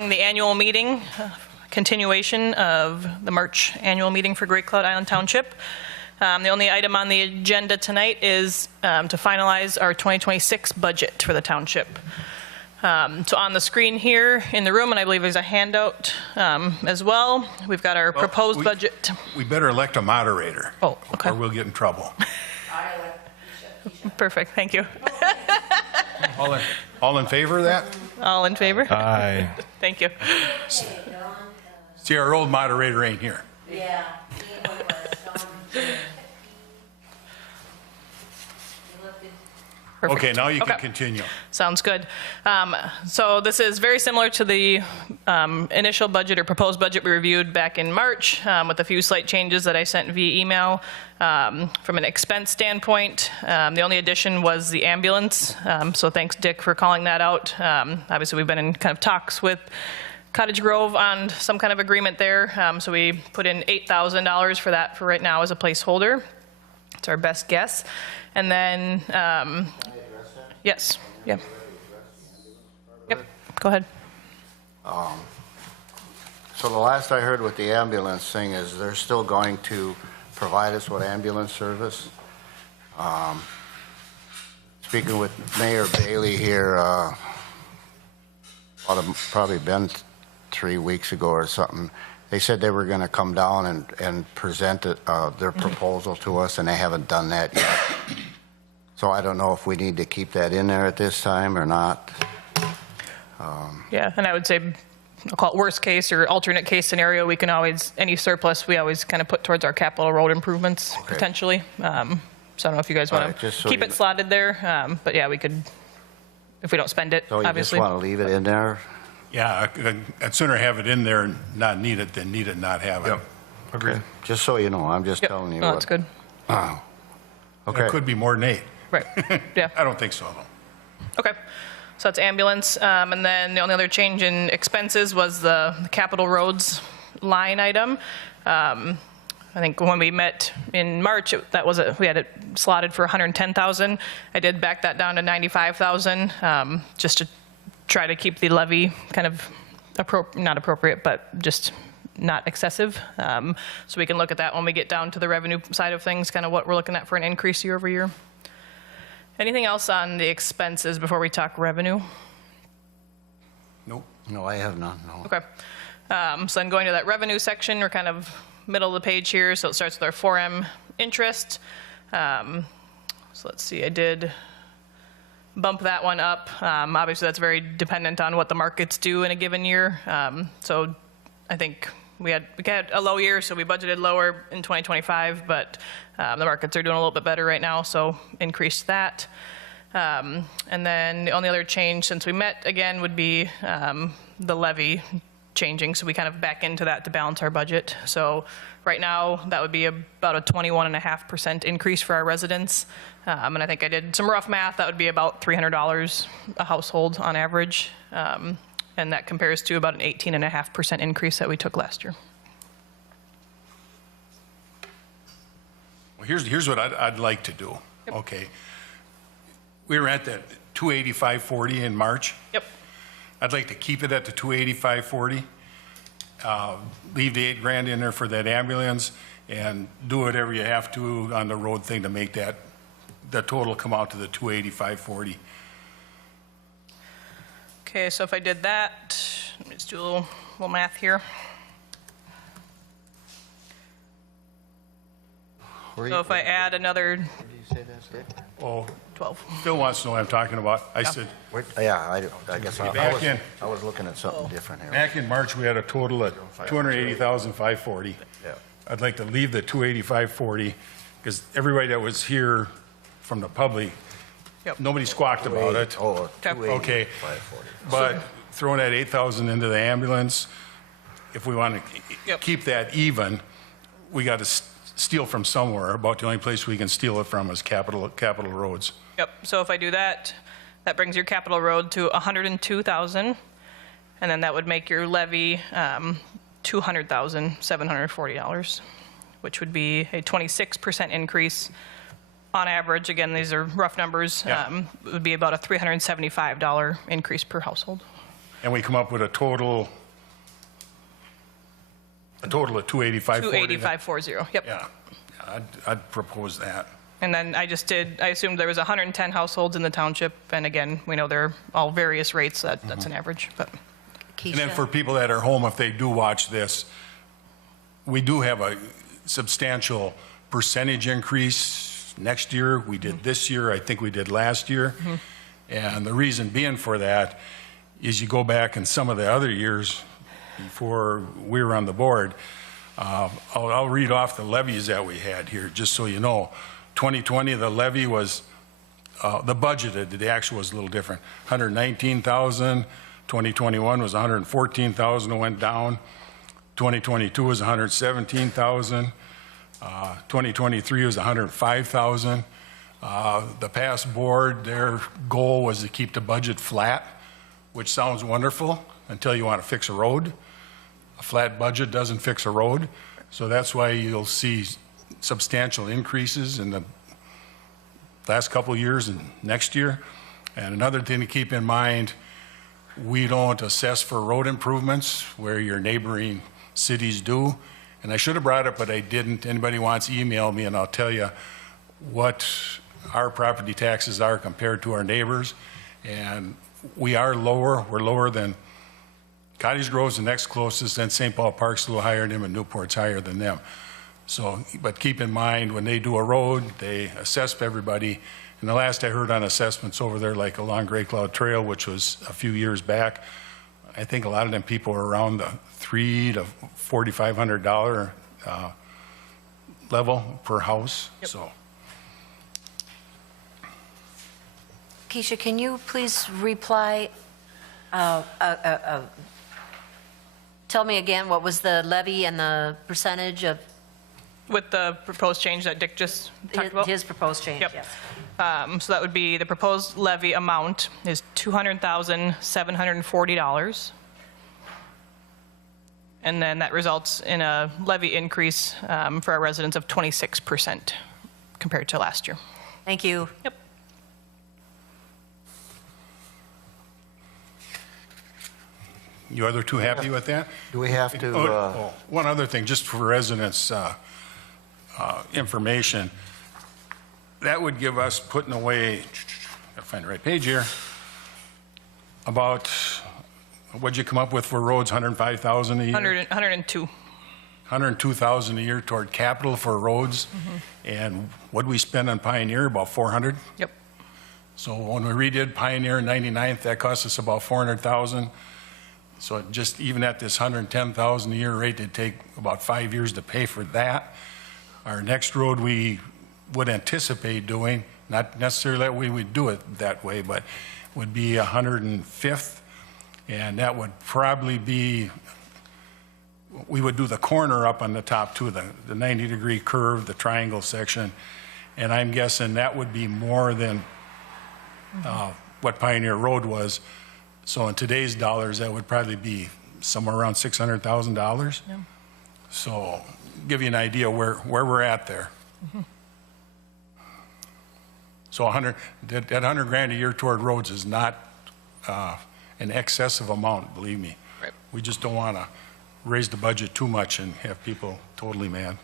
The annual meeting, continuation of the March annual meeting for Great Cloud Island Township. The only item on the agenda tonight is to finalize our 2026 budget for the township. So on the screen here in the room, and I believe there's a handout as well, we've got our proposed budget. We better elect a moderator. Oh, okay. Or we'll get in trouble. Perfect, thank you. All in favor of that? All in favor? Aye. Thank you. See, our old moderator ain't here. Yeah. Perfect. Okay, now you can Okay. continue. Sounds good. So this is very similar to the initial budget or proposed budget we reviewed back in March with a few slight changes that I sent via email. From an expense standpoint, the only addition was the ambulance. So thanks, Dick, for calling that out. Obviously, we've been in kind of talks with Cottage Grove on some kind of agreement there. So we put in $8,000 for that for right now as a placeholder. It's our best guess. And then, yes, yep. Yep, go ahead. So the last I heard with the ambulance thing is they're still going to provide us with ambulance service. Speaking with Mayor Bailey here, probably been 3 weeks ago or something, they said they were going to come down and present their proposal to us, and they haven't done that yet. So I don't know if we need to keep that in there at this time or not. Yeah, and I would say, I'll call it worst case or alternate case scenario, we can always, any surplus, we always kind of put towards our capital road improvements, Okay. potentially. So I don't know if you guys want Right, to just so keep you it know. slotted there, but yeah, we could, if we don't spend it, So you obviously. just want to leave it in there? Yeah, I'd sooner have it in there and not need it than need it and not have it. Yep. Agreed. Just so you know, I'm just Yep, telling you no, what. that's good. Oh. It Okay. could be more than 8. Right, yeah. I don't think so, though. Okay, so that's ambulance, and then the only other change in expenses was the capital roads line item. I think when we met in March, we had it slotted for 110,000. I did back that down to 95,000, just to try to keep the levy kind of not appropriate, but just not excessive. So we can look at that when we get down to the revenue side of things, kind of what we're looking at for an increase year over year. Anything else on the expenses before we talk revenue? Nope. No, I have none, no. Okay. So then going to that revenue section, we're kind of middle of the page here. So it starts with our 4M interest. So let's see, I did bump that one up. Obviously, that's very dependent on what the markets do in a given year. So I think we had a low year, so we budgeted lower in 2025, but the markets are doing a little bit better right now, so increased that. And then the only other change since we met again would be the levy changing, so we kind of back into that to balance our budget. So right now, that would be about a 21.5% increase for our residents. And I think I did some rough math, that would be about $300 a household on average. And that compares to about an 18.5% increase that we took last year. Well, here's what I'd like to do. Yep. Okay. We were at that 285.40 in March. Yep. I'd like to keep it at the 285.40. Leave the $8,000 in there for that ambulance and do whatever you have to on the road thing to make that, the total come out to the 285.40. Okay, so if I did that, let's do a little math here. So if I add another Where did you say that's, Dick? Oh, 12. Phil wants to know what I'm talking about. I said, Yeah, I guess Back in. I was looking at something different here. back in March, we had a total of 280,540. Yeah. I'd like to leave the 285.40 because everybody that was here from the public, Yep. nobody squawked about it. Oh, Okay. 285.40. But throwing that 8,000 into the ambulance, if we want to Yep. keep that even, we got to steal from somewhere. About the only place we can steal it from is capital roads. Yep, so if I do that, that brings your capital road to 102,000, and then that would make your levy $200,740, which would be a 26% increase on average. Again, these are rough numbers. Yeah. It would be about a $375 increase per household. and we come up with a total of 285.40. 285.40, yep. Yeah, I'd propose that. And then I assumed there was 110 households in the township, and again, we know they're all various rates, so that's an average, but. And then for people that are home, if they do watch this, we do have a substantial percentage increase next year. We did this year, I think we did last year. And the reason being for that is you go back in some of the other years before we were on the board. I'll read off the levies that we had here, just so you know. 2020, the levy was, the budgeted, the actual was a little different. 119,000. 2021 was 114,000, it went down. 2022 was 117,000. 2023 was 105,000. The past board, their goal was to keep the budget flat, which sounds wonderful until you want to fix a road. A flat budget doesn't fix a road. So that's why you'll see substantial increases in the last couple of years and next year. And another thing to keep in mind, we don't assess for road improvements where your neighboring cities do. And I should have brought it, but I didn't. Anybody wants, email me and I'll tell you what our property taxes are compared to our neighbors. And we are lower. We're lower than Cottage Grove's the next closest, then St. Paul Park's a little higher than them, and Newport's higher than them. So, but keep in mind, when they do a road, they assess everybody. And the last I heard on assessments over there, like along Gray Cloud Trail, which was a few years back, I think a lot of them people are around the $300 to $4,500 level per house. Yep. So, Keisha, can you please reply? Tell me again, what was the levy and the percentage of With the proposed change that Dick just talked about? his proposed change? Yep. Yes. So that would be, the proposed levy amount is $200,740. And then that results in a levy increase for our residents of 26% compared to last year. Thank you. Yep. you other two happy with that? Do we have to, One other thing, just for residents' information, that would give us putting away, gotta find the right page here, about, what'd you come up with for roads, 105,000 a year? 102. 102,000 a year toward capital for roads, and what'd we spend on Pioneer, about 400? Yep. So when we redid Pioneer in 99th, that cost us about 400,000. So just even at this 110,000 a year rate, it'd take about 5 years to pay for that. Our next road we would anticipate doing, not necessarily that we would do it that way, but would be 105th, and that would probably be, we would do the corner up on the top too, the 90-degree curve, the triangle section, and I'm guessing that would be more than what Pioneer Road was. So in today's dollars, that would probably be somewhere around $600,000. Yeah. So give you an idea where we're at there. So that 100 grand a year toward roads is not an excessive amount, believe me. Right. We just don't want to raise the budget too much and have people totally mad.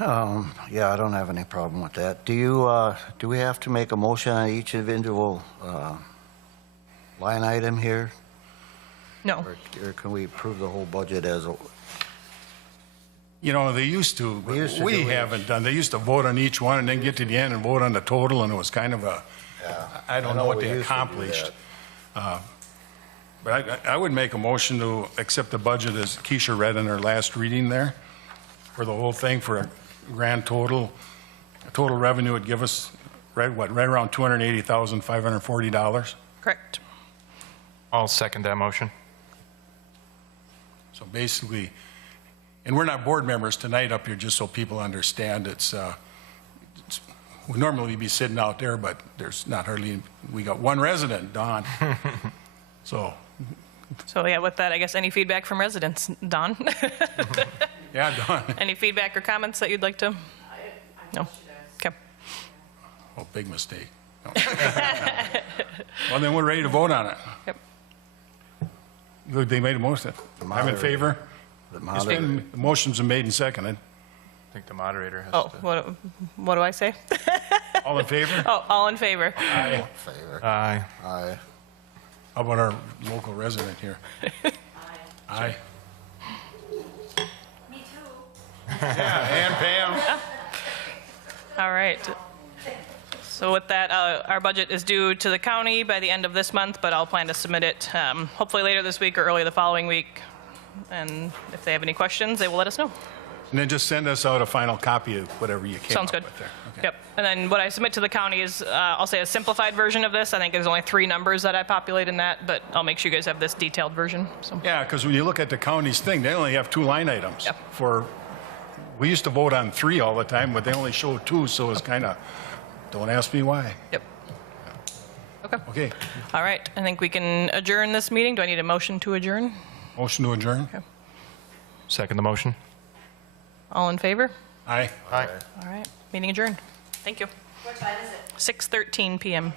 yeah, I don't have any problem with that. Do we have to make a motion on each individual line item here? No. Or can we approve the whole budget as a? You know, they used to, We used to we do it. haven't done, they used to vote on each one and then get to the end and vote on the total, and it was kind of a, I don't know what we they used to do accomplished. that. But I would make a motion to accept the budget as Keisha read in her last reading there for the whole thing, for a grand total revenue would give us, right around $280,540. Correct. I'll second that motion. So basically, and we're not board members tonight up here, just so people understand, we normally be sitting out there, but there's not hardly, we got one resident, Don. So, Yeah, with that, I guess any feedback from residents? Don? yeah, Don. Any feedback or comments that you'd like to? No? Okay. Oh, big mistake. Well, then we're ready to vote on it. Yep. Look, they made a motion. I'm in favor. The moderator. The motion's been made and seconded. I think the moderator has Oh, to. what do I say? All in favor? Oh, all in favor. Aye. Favor. Aye. Aye. How about our local resident here? Aye. Me too. Yeah, and Pam. All right. So with that, our budget is due to the county by the end of this month, but I'll plan to submit it hopefully later this week or early the following week. And if they have any questions, they will let us know. And then just send us out a final copy of whatever you came Sounds up good. with there. Okay. Yep. And then what I submit to the county is, I'll say a simplified version of this. I think there's only 3 numbers that I populate in that, but I'll make sure you guys have this detailed version. So, Yeah, because when you look at the county's thing, they only have 2 line items. Yep. We used to vote on 3 all the time, but they only show 2, so it's kind of, don't ask me why. yep. Okay. Okay, All right. I think we can adjourn this meeting. Do I need a motion to adjourn? motion to adjourn? Second the motion? All in favor? Aye. Aye. All right. Meeting adjourned. Thank you. What time is it? 6:13 PM.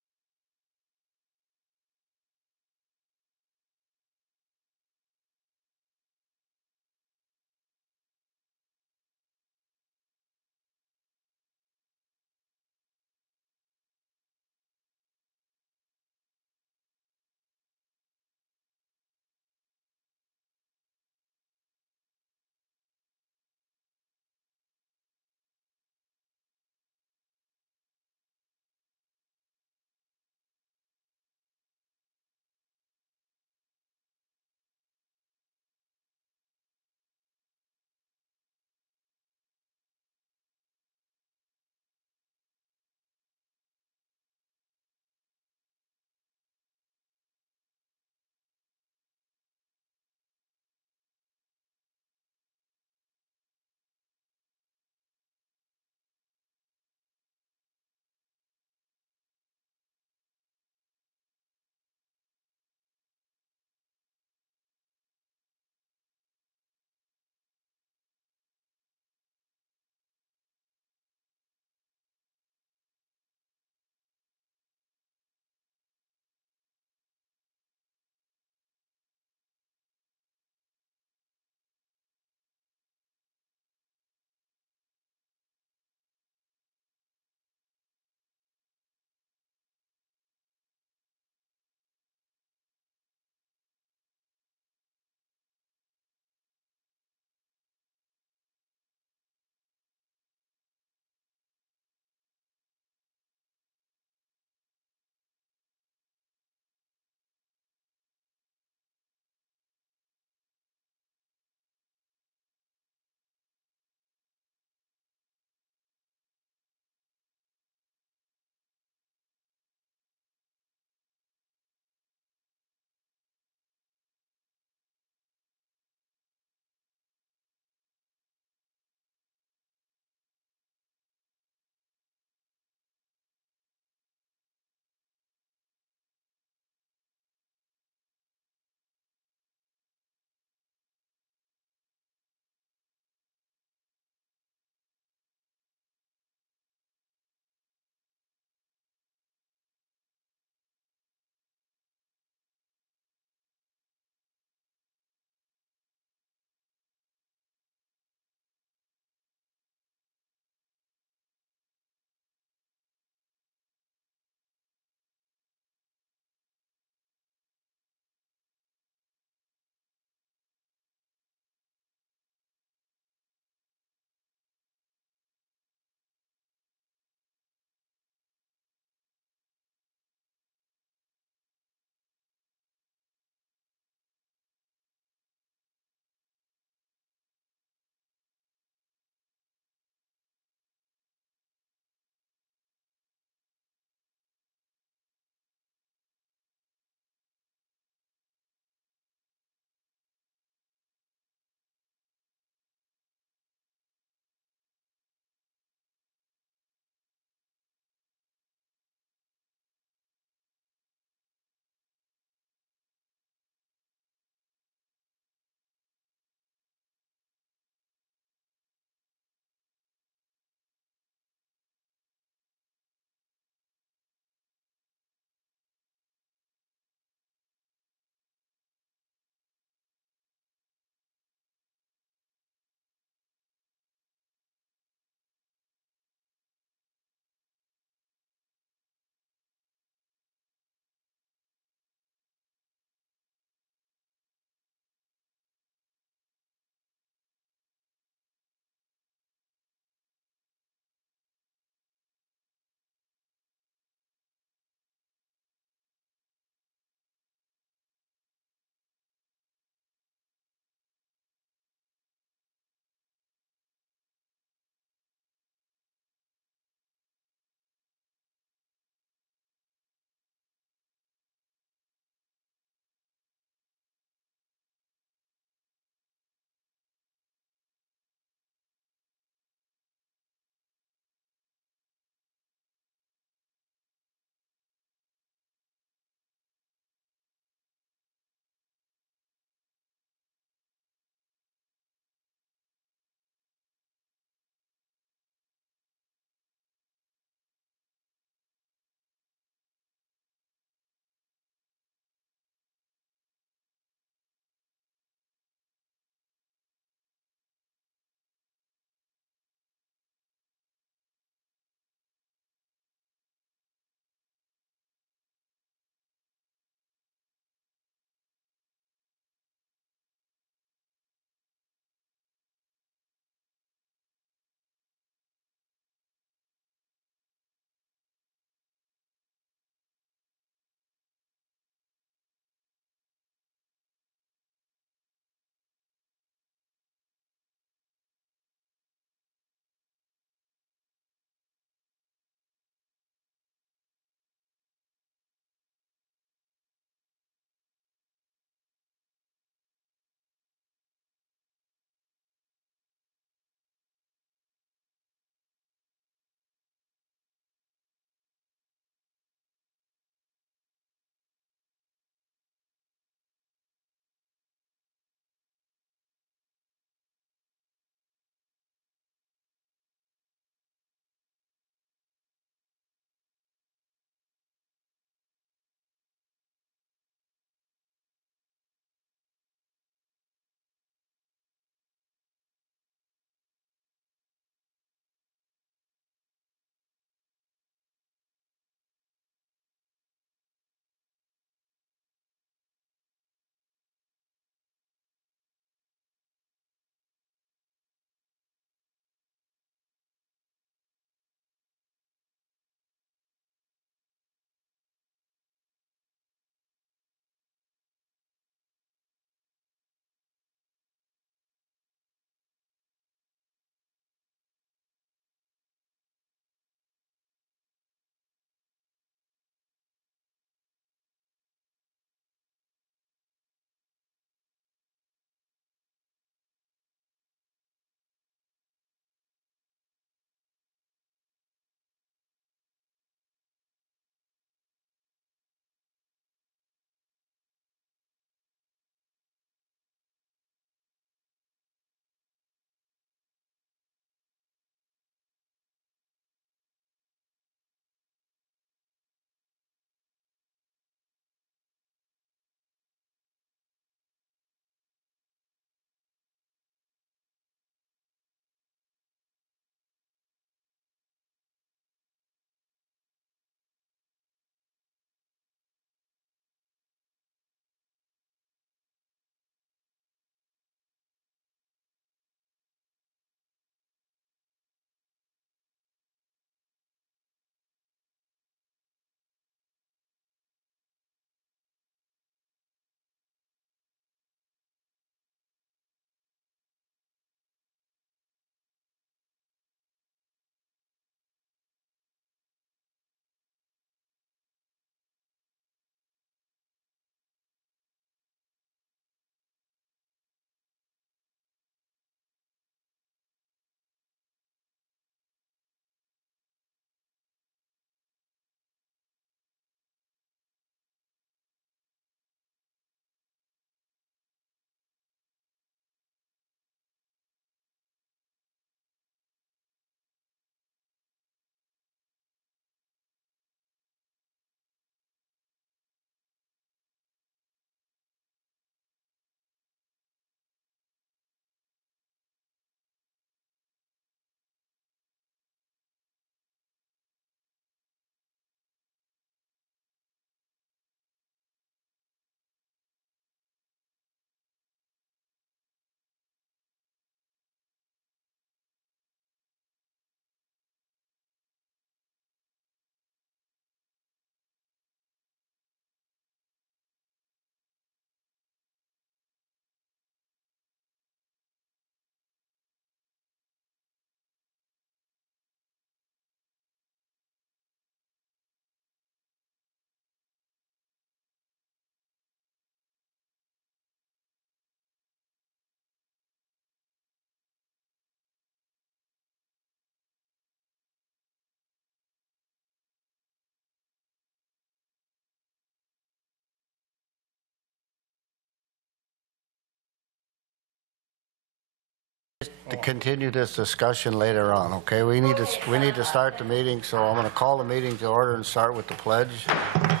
to continue this discussion later on, okay? We need to start the meeting, so I'm going to call the meeting to order and start with the pledge. I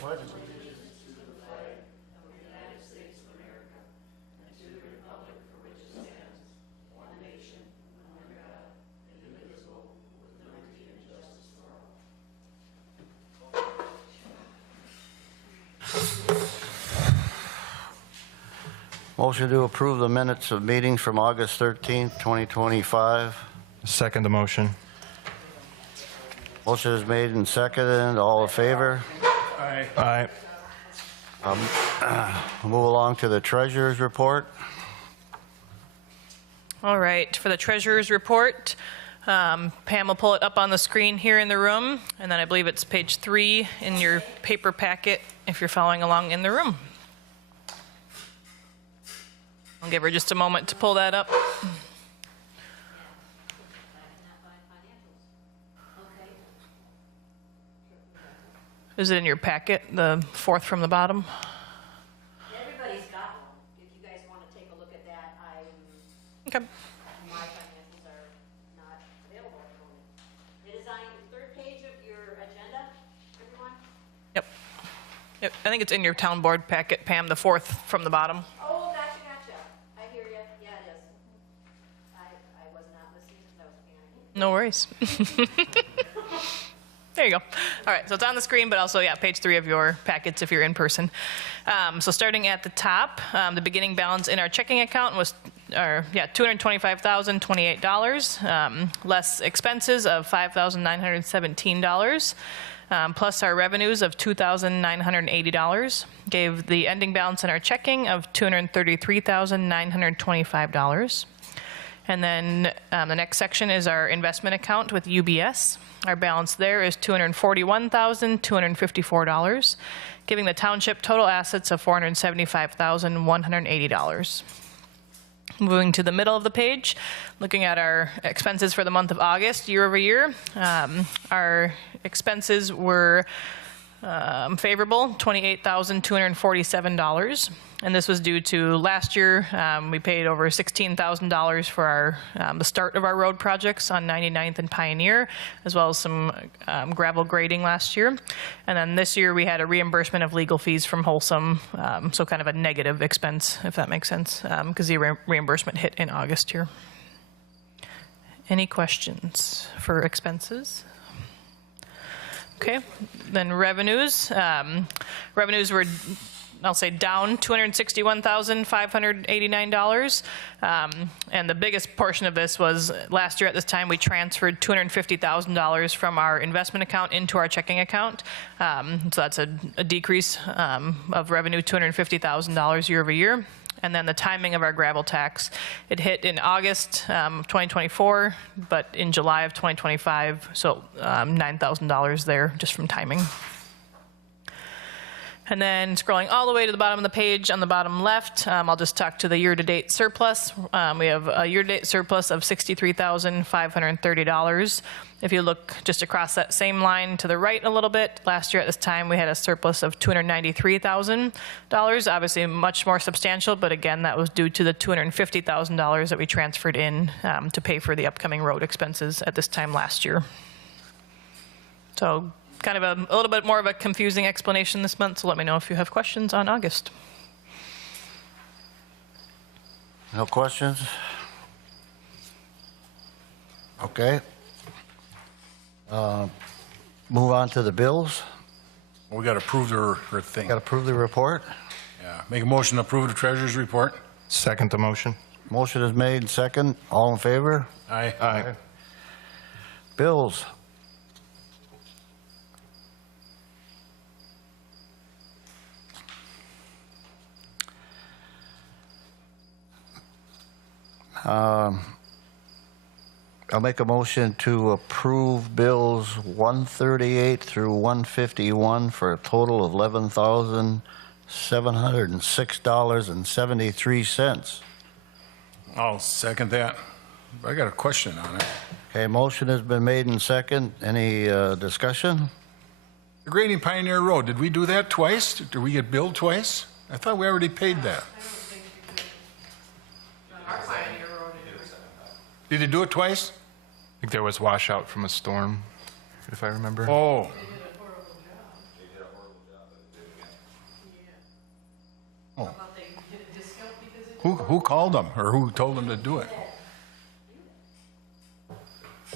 pledge allegiance to the flag of the United States of America and to the republic for which it stands, one nation, under God, indivisible, with liberty and justice for all. Motion to approve the minutes of meetings from August 13th, 2025. Second the motion. Motion is made and seconded. All in favor? Aye. We'll move along to the treasurer's report. All right, for the treasurer's report, Pam will pull it up on the screen here in the room, and then I believe it's page 3 in your paper packet if you're following along in the room. I'll give her just a moment to pull that up. Is it in your packet, the fourth from the bottom? Everybody's got one. If you guys want to take a look at that, Okay. my financials are not available at the moment. It is on the third page of your agenda, everyone? Yep. Yep. I think it's in your town board packet, Pam, the fourth from the bottom. Oh, gotcha. I hear you. Yeah, it is. I was not listening because I was panicking. No worries. There you go. All right, so it's on the screen, but also, yeah, page 3 of your packets if you're in person. So starting at the top, the beginning balance in our checking account was, $225,028, less expenses of $5,917, plus our revenues of $2,980, gave the ending balance in our checking of $233,925. And then the next section is our investment account with UBS. Our balance there is $241,254, giving the township total assets of $475,180. Moving to the middle of the page, looking at our expenses for the month of August, year over year, our expenses were favorable, $28,247. And this was due to last year, we paid over $16,000 for our the start of our road projects on 99th and Pioneer, as well as some gravel grading last year. And then this year, we had a reimbursement of legal fees from Wholesome, so kind of a negative expense, if that makes sense, because the reimbursement hit in August here. Any questions for expenses? Okay, then revenues. Revenues were, I'll say, down $261,589. And the biggest portion of this was last year at this time, we transferred $250,000 from our investment account into our checking account. So that's a decrease of revenue, $250,000 year over year. And then the timing of our gravel tax, it hit in August 2024, but in July of 2025, so $9,000 there just from timing. And then scrolling all the way to the bottom of the page, on the bottom left, I'll just talk to the year-to-date surplus. We have a year-to-date surplus of $63,530. If you look just across that same line to the right a little bit, last year at this time we had a surplus of $293,000. Obviously much more substantial, but again, that was due to the $250,000 that we transferred in to pay for the upcoming road expenses at this time last year. So kind of a little bit more of a confusing explanation this month, so let me know if you have questions on August. No questions? Okay. Move on to the bills. We got to approve her thing. Got to approve the report. Yeah, make a motion to approve the treasurer's report. Second the motion. Motion is made and second. All in favor? Aye. Aye. Bills. I'll make a motion to approve bills 138 through 151 for a total of $11,706.73. I'll second that. I got a question on it. Okay, motion has been made and second. Any discussion? The grading Pioneer Road, did we do that twice? Did we get billed twice? I thought we already paid that. Did they do it twice? I think there was washout from a storm, if I remember. Oh. Oh. Who called them, or who told them to do it?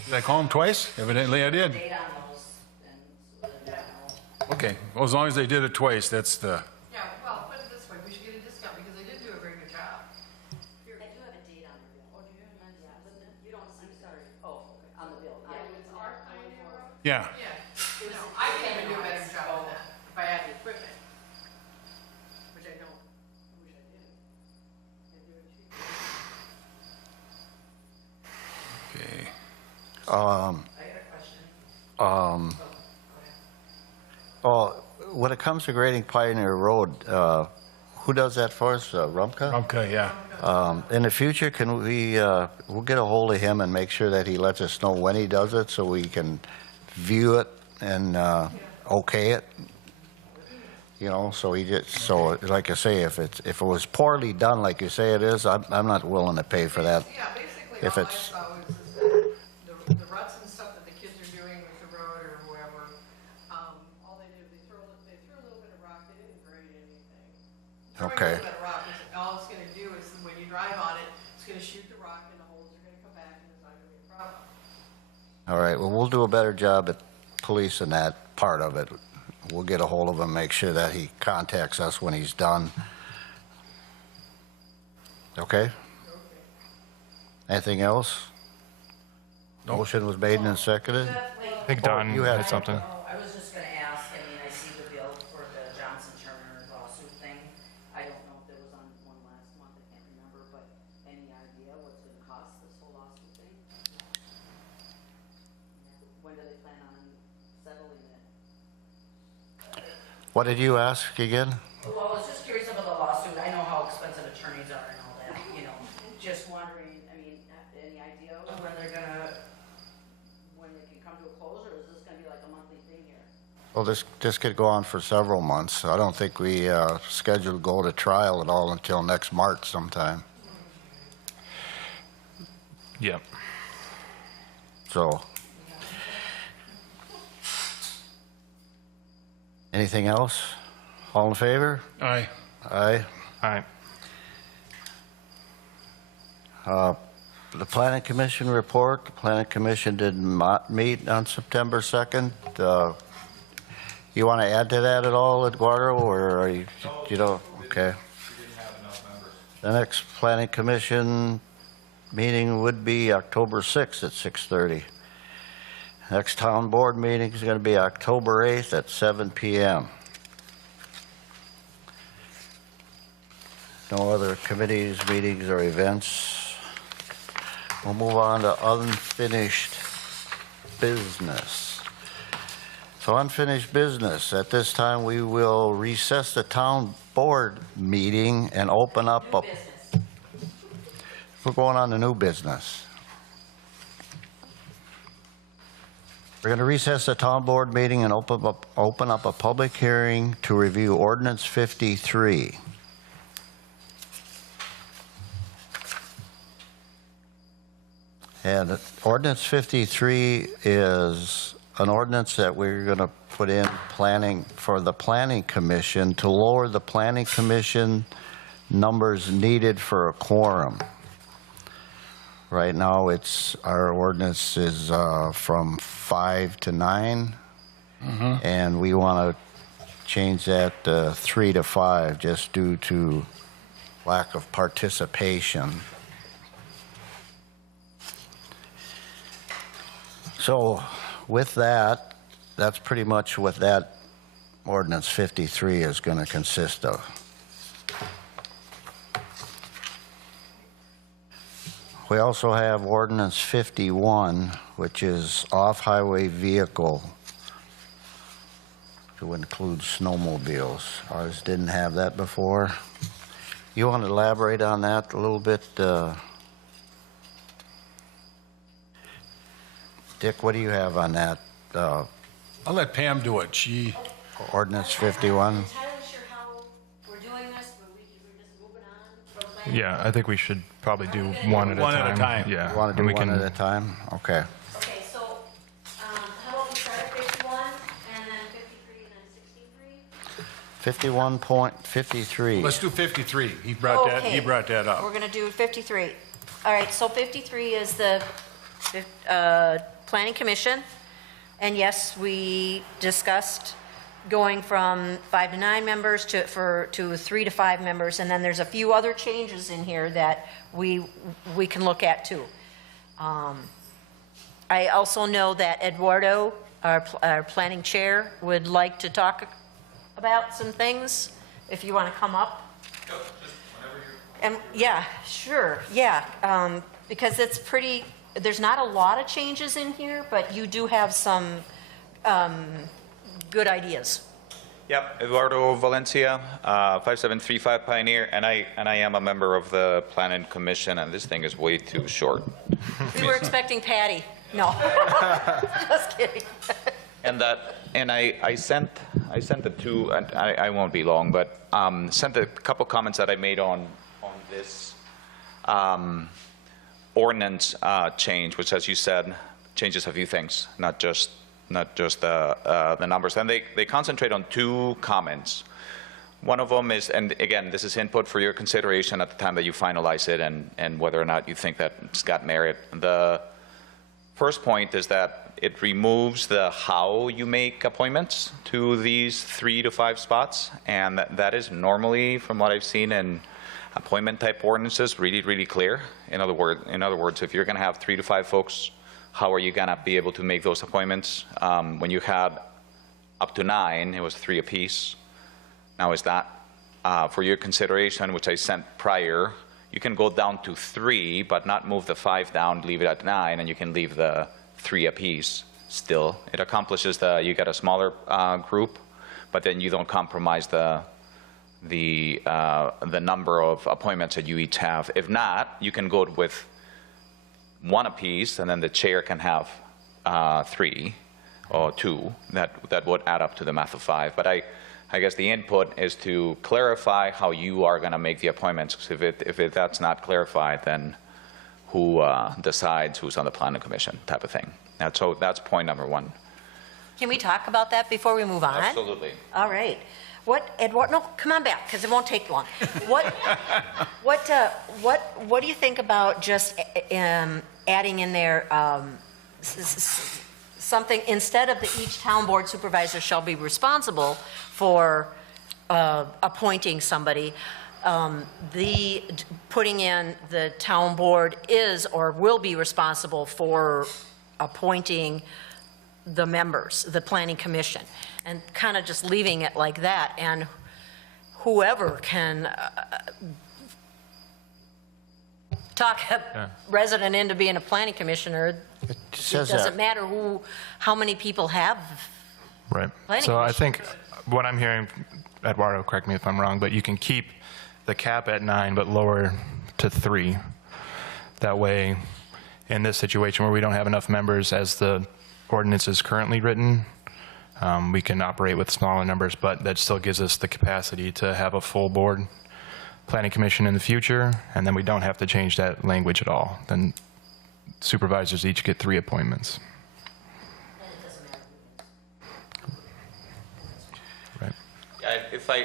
Did I call them twice? Evidently I did. Date on those, and so that they know. Okay, well, as long as they did it twice, that's the, Yeah, well, put it this way, we should get a discount because they did do a very good job. I do have a date on the bill. Oh, do you? Yeah, wasn't it? You don't see, sorry. Oh, okay, on the bill. Yeah. It's our Pioneer Road? yeah. Yeah. No, I can't even do a better job than that if I had the equipment, which I don't. I wish I did. I'd do it cheaper. Okay. I got a question. Oh, when it comes to grading Pioneer Road, who does that for us? Rumka? Okay, yeah. In the future, can we, we'll get a hold of him and make sure that he lets us know when he does it so we can view it and okay it? You know, so he just, so like I say, if it was poorly done like you say it is, I'm not willing to pay for that. Yeah, basically, If all I it's- saw was the ruts and stuff that the kids are doing with the road or whoever. All they did, they threw a little bit of rock, they didn't grade anything. Throwing Okay. a little bit of rock, all it's gonna do is when you drive on it, it's gonna shoot the rock and the holes are gonna come back and it's not gonna be a problem. All right, well, we'll do a better job at policing that part of it. We'll get a hold of him, make sure that he contacts us when he's done. Okay? Anything else? Motion was made and seconded? I think Don you had had something. Oh, I was just gonna ask, I mean, I see the bill for the Johnson Turner lawsuit thing. I don't know if there was on one last month, I can't remember, but any idea what's gonna cost this whole lawsuit thing? When do they plan on settling it? What did you ask again? Well, I was just curious about the lawsuit. I know how expensive attorneys are and all that, you know. Just wondering, I mean, any idea when they're gonna, when they can come to a close, or is this gonna be like a monthly thing here? Well, this could go on for several months. I don't think we scheduled to go to trial at all until next March sometime. Yep. So. Anything else? All in favor? Aye. Aye. Aye. The Planning Commission report, the Planning Commission did not meet on September 2nd. You want to add to that at all, Eduardo, or are you don't? Okay. The next Planning Commission meeting would be October 6th at 6:30. Next town board meeting is going to be October 8th at 7 p.m. No other committees, meetings, or events. We'll move on to unfinished business. So unfinished business, at this time, we will recess the town board meeting and open up a... Business. We're going on to new business. We're going to recess the town board meeting and open up a public hearing to review Ordinance 53. And Ordinance 53 is an ordinance that we're going to put in planning for the Planning Commission to lower the Planning Commission numbers needed for a quorum. Right now, our ordinance is from 5 to 9, and we want to change that to 3 to 5 just due to lack of participation. So with that, that's pretty much what that ordinance 53 is going to consist of. We also have ordinance 51, which is off-highway vehicle to include snowmobiles. Ours didn't have that before. You want to elaborate on that a little bit? Dick, what do you have on that? I'll let Pam do it. She, Ordinance 51? I'm not entirely sure how we're doing this, but we're just moving on from Yeah, I think we should probably do one at a time. One at a time. Yeah. You want to and do we one can- at a time? Okay. Okay, so, how about we start at 51, and then 53, and then 63? 51.53. Let's do 53. He Okay. brought that up. We're gonna do 53. All right, so 53 is the Planning Commission. And yes, we discussed going from 5 to 9 members to 3 to 5 members. And then there's a few other changes in here that we can look at too. I also know that Eduardo, our planning chair, would like to talk about some things, if you want to come up. And, yeah, sure, yeah, because it's pretty, there's not a lot of changes in here, but you do have some good ideas. Yep, Eduardo Valencia, 5735 Pioneer, and I am a member of the Planning Commission, and this thing is way too short. We were expecting Patty. No, just kidding. And I sent the two, and I won't be long, but sent a couple comments that I made on this ordinance change, which, as you said, changes a few things, not just the numbers. And they concentrate on two comments. One of them is, and again, this is input for your consideration at the time that you finalize it, and whether or not you think that it's got merit. The first point is that it removes the how you make appointments to these 3 to 5 spots, and that is normally, from what I've seen in appointment type ordinances, really, really clear. In other words, if you're going to have 3 to 5 folks, how are you going to be able to make those appointments? When you had up to 9, it was 3 apiece. Now is that for your consideration, which I sent prior, you can go down to 3, but not move the 5 down, leave it at 9, and you can leave the 3 apiece still. It accomplishes you get a smaller group, but then you don't compromise the number of appointments that you each have. If not, you can go with 1 apiece, and then the chair can have 3 or 2. That would add up to the math of 5. But I guess the input is to clarify how you are going to make the appointments. 'Cause if that's not clarified, then who decides who's on the planning commission, type of thing. So that's point number 1. Can we talk about that before we move on? Absolutely. All right. Eduardo, no, come on back, because it won't take long. What do you think about just adding in there something, instead of each town board supervisor shall be responsible for appointing somebody, putting in the town board is or will be responsible for appointing the members, the planning commission, and kind of just leaving it like that, and whoever can talk a resident into being a planning commissioner. It says doesn't that. matter how many people have. Right. Planning So I commission. think what I'm hearing, Eduardo, correct me if I'm wrong, but you can keep the cap at 9, but lower to 3. That way, in this situation where we don't have enough members as the ordinance is currently written, we can operate with smaller numbers, but that still gives us the capacity to have a full board planning commission in the future, and then we don't have to change that language at all. Then supervisors each get 3 appointments. Right.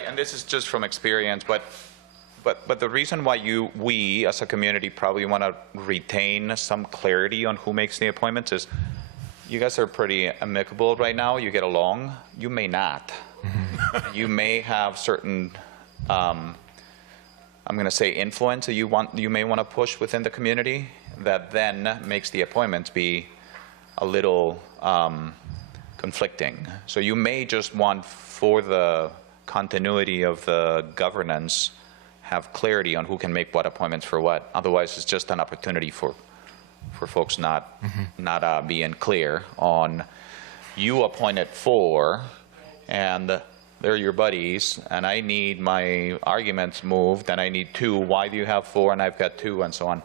And this is just from experience, but the reason why we as a community probably want to retain some clarity on who makes the appointments is you guys are pretty amicable right now. You get along. You may not. You may have certain, I'm going to say, influence that you may want to push within the community that then makes the appointments be a little conflicting. So you may just want, for the continuity of the governance, have clarity on who can make what appointments for what. Otherwise, it's just an opportunity for folks not being clear on, you appointed 4, and they're your buddies, and I need my arguments moved, and I need 2. Why do you have 4 and I've got 2, and so on?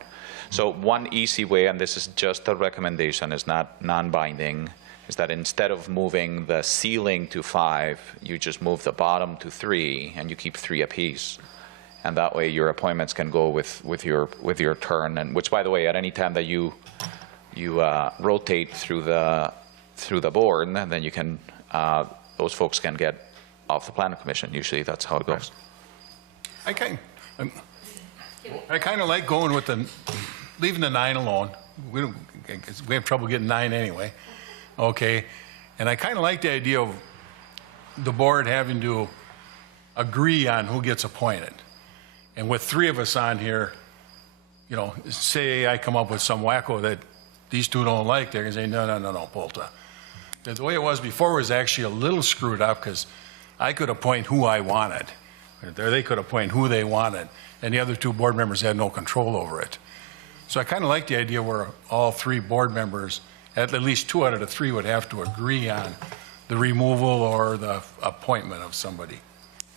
So one easy way, and this is just a recommendation, is not non-binding, is that instead of moving the ceiling to 5, you just move the bottom to 3, and you keep 3 apiece. and that way your appointments can go with your turn, and which, by the way, at any time that you rotate through the board, and then you can, those folks can get off the planning commission. Usually that's how it goes. I kind of like going with leaving the 9 alone. We have trouble getting 9 anyway. Okay. And I kind of like the idea of the board having to agree on who gets appointed. And with 3 of us on here, you know, say I come up with some wacko that these 2 don't like, they're going to say, no, Polta. The way it was before was actually a little screwed up because I could appoint who I wanted. They could appoint who they wanted, and the other 2 board members had no control over it. So I kind of like the idea where all 3 board members, at least 2 out of the 3 would have to agree on the removal or the appointment of somebody.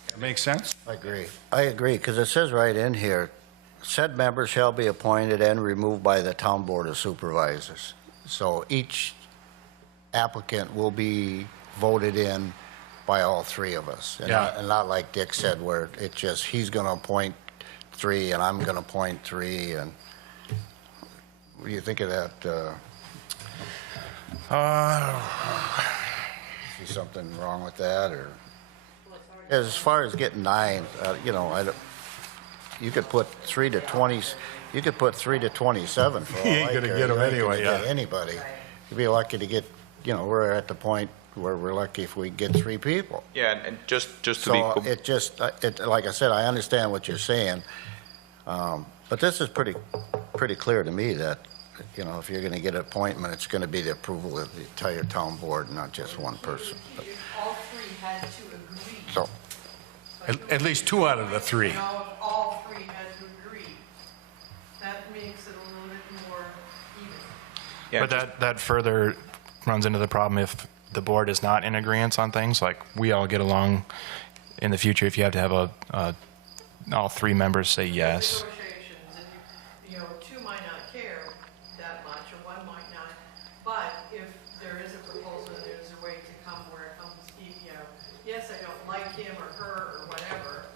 That makes sense? I agree, because it says right in here, said members shall be appointed and removed by the town board of supervisors. So each applicant will be voted in by all 3 of us. And not like Dick said, where it just, he's going to appoint 3 and I'm going to appoint 3. And what do you think of that? See something wrong with that, or? As far as getting 9, you know, you could put 3 to 20, you could put 3 to 27 for all You ain't gonna get them anyway, yeah. Anybody. You'd be lucky to get, you know, we're at the point where we're lucky if we get 3 people. Yeah, and just to So be, it just, like I said, I understand what you're saying, but this is pretty clear to me that, you know, if you're going to get an appointment, it's going to be the approval of the entire town board, not just one person. But, All 3 had to agree. so, At least 2 out of the 3. Now, if all 3 had to agree, that makes it a little bit more even. yeah, But that further runs into the problem if the board is not in agreement on things, like we all get along in the future, if you have to have all 3 members say yes. Negotiations, and you know, 2 might not care that much, or 1 might not, but if there is a proposal, there's a way to come where it comes, you know, yes, I don't like him or her or whatever,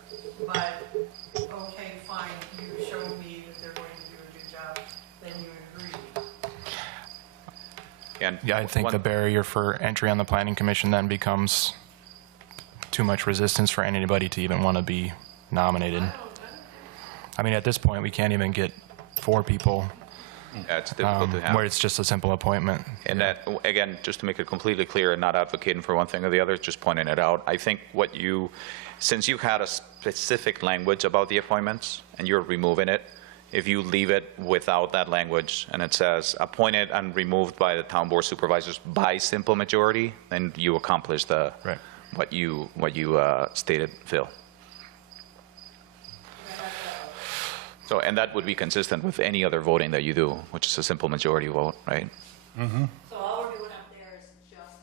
but, okay, fine, you show me that they're going to do a good job, then you agree. and Yeah, I think the barrier for entry on the planning commission then becomes too much resistance for anybody to even want to be nominated. I mean, at this point, we can't even get 4 people yeah, it's difficult to have. where it's just a simple appointment. And that, again, just to make it completely clear and not advocating for one thing or the other, just pointing it out, I think since you had a specific language about the appointments and you're removing it, if you leave it without that language and it says appointed and removed by the town board supervisors by simple majority, then you accomplish Right. what you stated, Phil. So, and that would be consistent with any other voting that you do, which is a simple majority vote, right? So all we're doing up there is just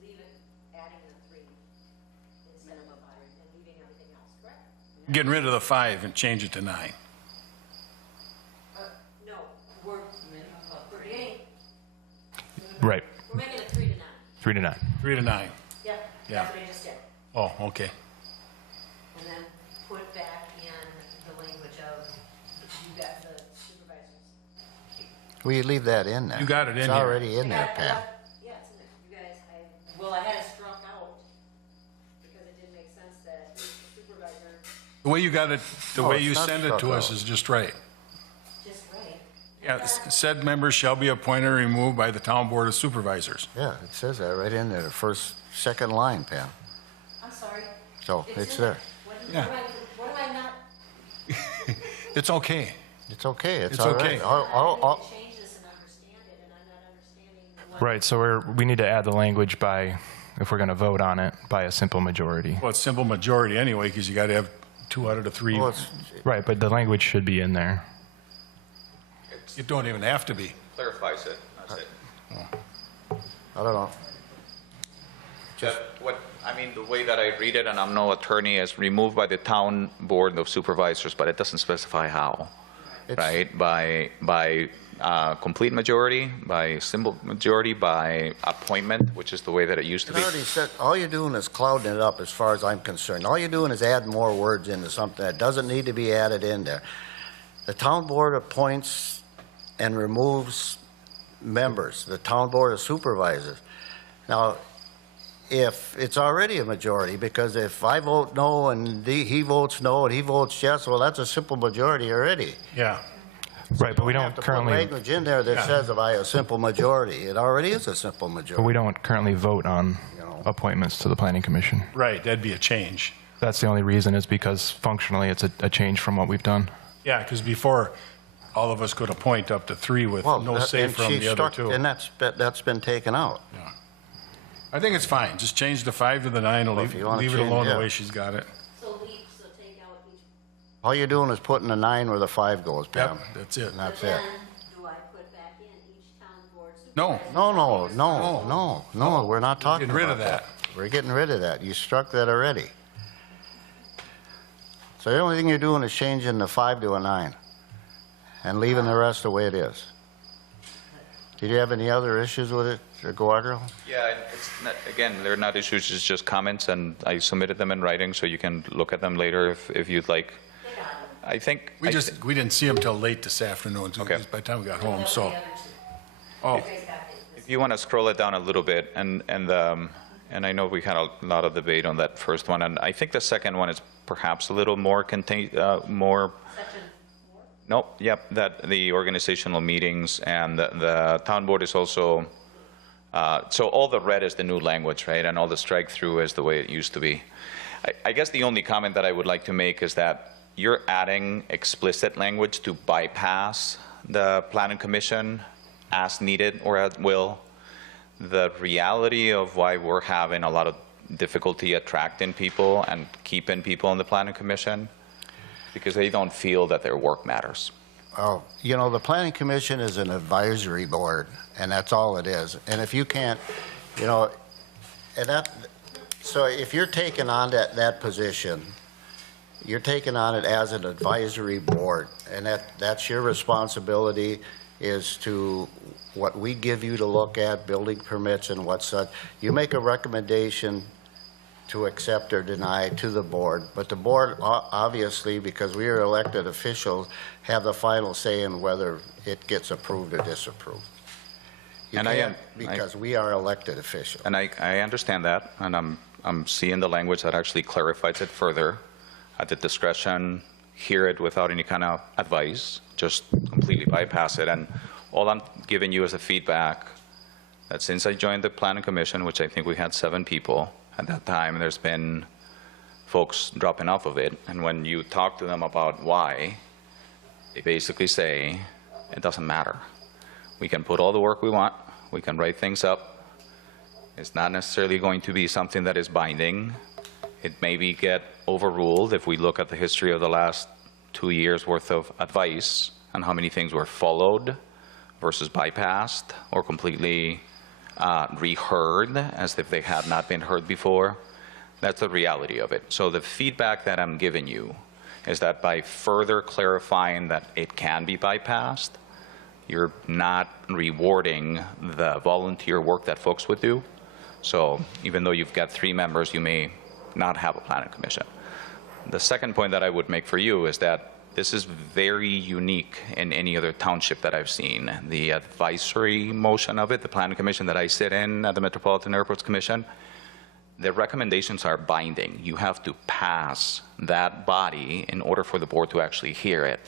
leave it, adding the 3 instead of a 5 and leaving everything else, correct? Getting rid of the 5 and change it to 9. No, we're beginning, Right, we're making it 3 to 9. 3 to 9. 3 to 9. Yep, Yeah. that's what I just did. Oh, okay. And then put back in the language of, you got the supervisors. will you leave that in there? You got it in It's here. already in there, Pam. Yeah, it's in there. You guys, I had it struck out because it didn't make sense that the supervisor, The way you got it, the Oh, way it's you not send it struck to us out. is just right. just right. Yeah, said members shall be appointed and removed by the town board of supervisors. Yeah, it says that right in there, the second line, Pam. I'm sorry. So it's in there. Yeah. What am I not? It's okay. It's okay, it's It's all okay. right. I need to change this and understand it, and I'm not understanding what. Right, so we need to add the language by, if we're going to vote on it, by a simple majority. Well, it's simple majority anyway, because you got to have 2 out of the 3. Well, it's, Right, but the language should be in there. It don't even have to be. Clarifies it, that's it. I don't know. I mean, the way that I read it, and I'm no attorney, is removed by the town board of supervisors, but it doesn't specify how, It's- right? By complete majority, by simple majority, by appointment, which is the way that it used to It be. already said, all you're doing is clouding it up as far as I'm concerned. All you're doing is adding more words into something that doesn't need to be added in there. The town board appoints and removes members, the town board of supervisors. Now, if it's already a majority, because if I vote no and he votes no and he votes yes, well, that's a simple majority already. Yeah. Right, but we You don't have to put currently, language in there that says by a simple majority. It already is a simple but majority. we don't currently vote on You know. appointments to the planning commission. Right, that'd be a change. That's the only reason, is because functionally it's a change from what we've done. Yeah, because before, all of us could appoint up to 3 with Well, no that- say and from she the other struck- 2. And that's been taken out. I think it's fine. Just change the 5 to the 9 and Well, if you wanna leave it change- alone the yeah. way she's got it. So take out each. All you're doing is putting the 9 where the 5 goes, Pam. Yep, that's it. And that's it. Do I put back in each town board No, No, we're not talking getting rid about of that. We're getting rid of that. You struck that already. So the only thing you're doing is changing the 5 to a 9 and leaving the rest the way it is. Did you have any other issues with it, Eduardo? Yeah, it's not, again, they're not issues, it's just comments, and I submitted them in writing, so you can look at them later if you'd like. I think. we didn't see him till late this afternoon, Okay. by the time we got home, so. Oh, If you want to scroll it down a little bit, and I know we had a lot of debate on that first one, and I think the second one is perhaps a little more more. Nope, yep, that the organizational meetings and the town board is also, so all the red is the new language, right? And all the strike through is the way it used to be. I guess the only comment that I would like to make is that you're adding explicit language to bypass the planning commission as needed or at will. The reality of why we're having a lot of difficulty attracting people and keeping people on the planning commission, because they don't feel that their work matters. Oh, you know, the planning commission is an advisory board, and that's all it is. And if you can't, you know, and that, so if you're taking on that position, you're taking on it as an advisory board, and that's your responsibility, is to what we give you to look at, building permits and what such. You make a recommendation to accept or deny to the board, but the board, obviously, because we are elected officials, have the final say in whether it gets approved or disapproved. You And can't, because we are elected officials. And I understand that, and I'm seeing the language that actually clarifies it further. At the discretion, hear it without any kind of advice, just completely bypass it. And all I'm giving you is a feedback that since I joined the planning commission, which I think we had 7 people at that time, there's been folks dropping off of it. And when you talk to them about why, they basically say, it doesn't matter. We can put all the work we want, we can write things up. It's not necessarily going to be something that is binding. It maybe get overruled if we look at the history of the last 2 years' worth of advice and how many things were followed versus bypassed or completely reheard as if they had not been heard before. That's the reality of it. So the feedback that I'm giving you is that by further clarifying that it can be bypassed, you're not rewarding the volunteer work that folks would do. So even though you've got 3 members, you may not have a planning commission. The second point that I would make for you is that this is very unique in any other township that I've seen. The advisory motion of it, the planning commission that I sit in at the Metropolitan Airports Commission, the recommendations are binding. You have to pass that body in order for the board to actually hear it.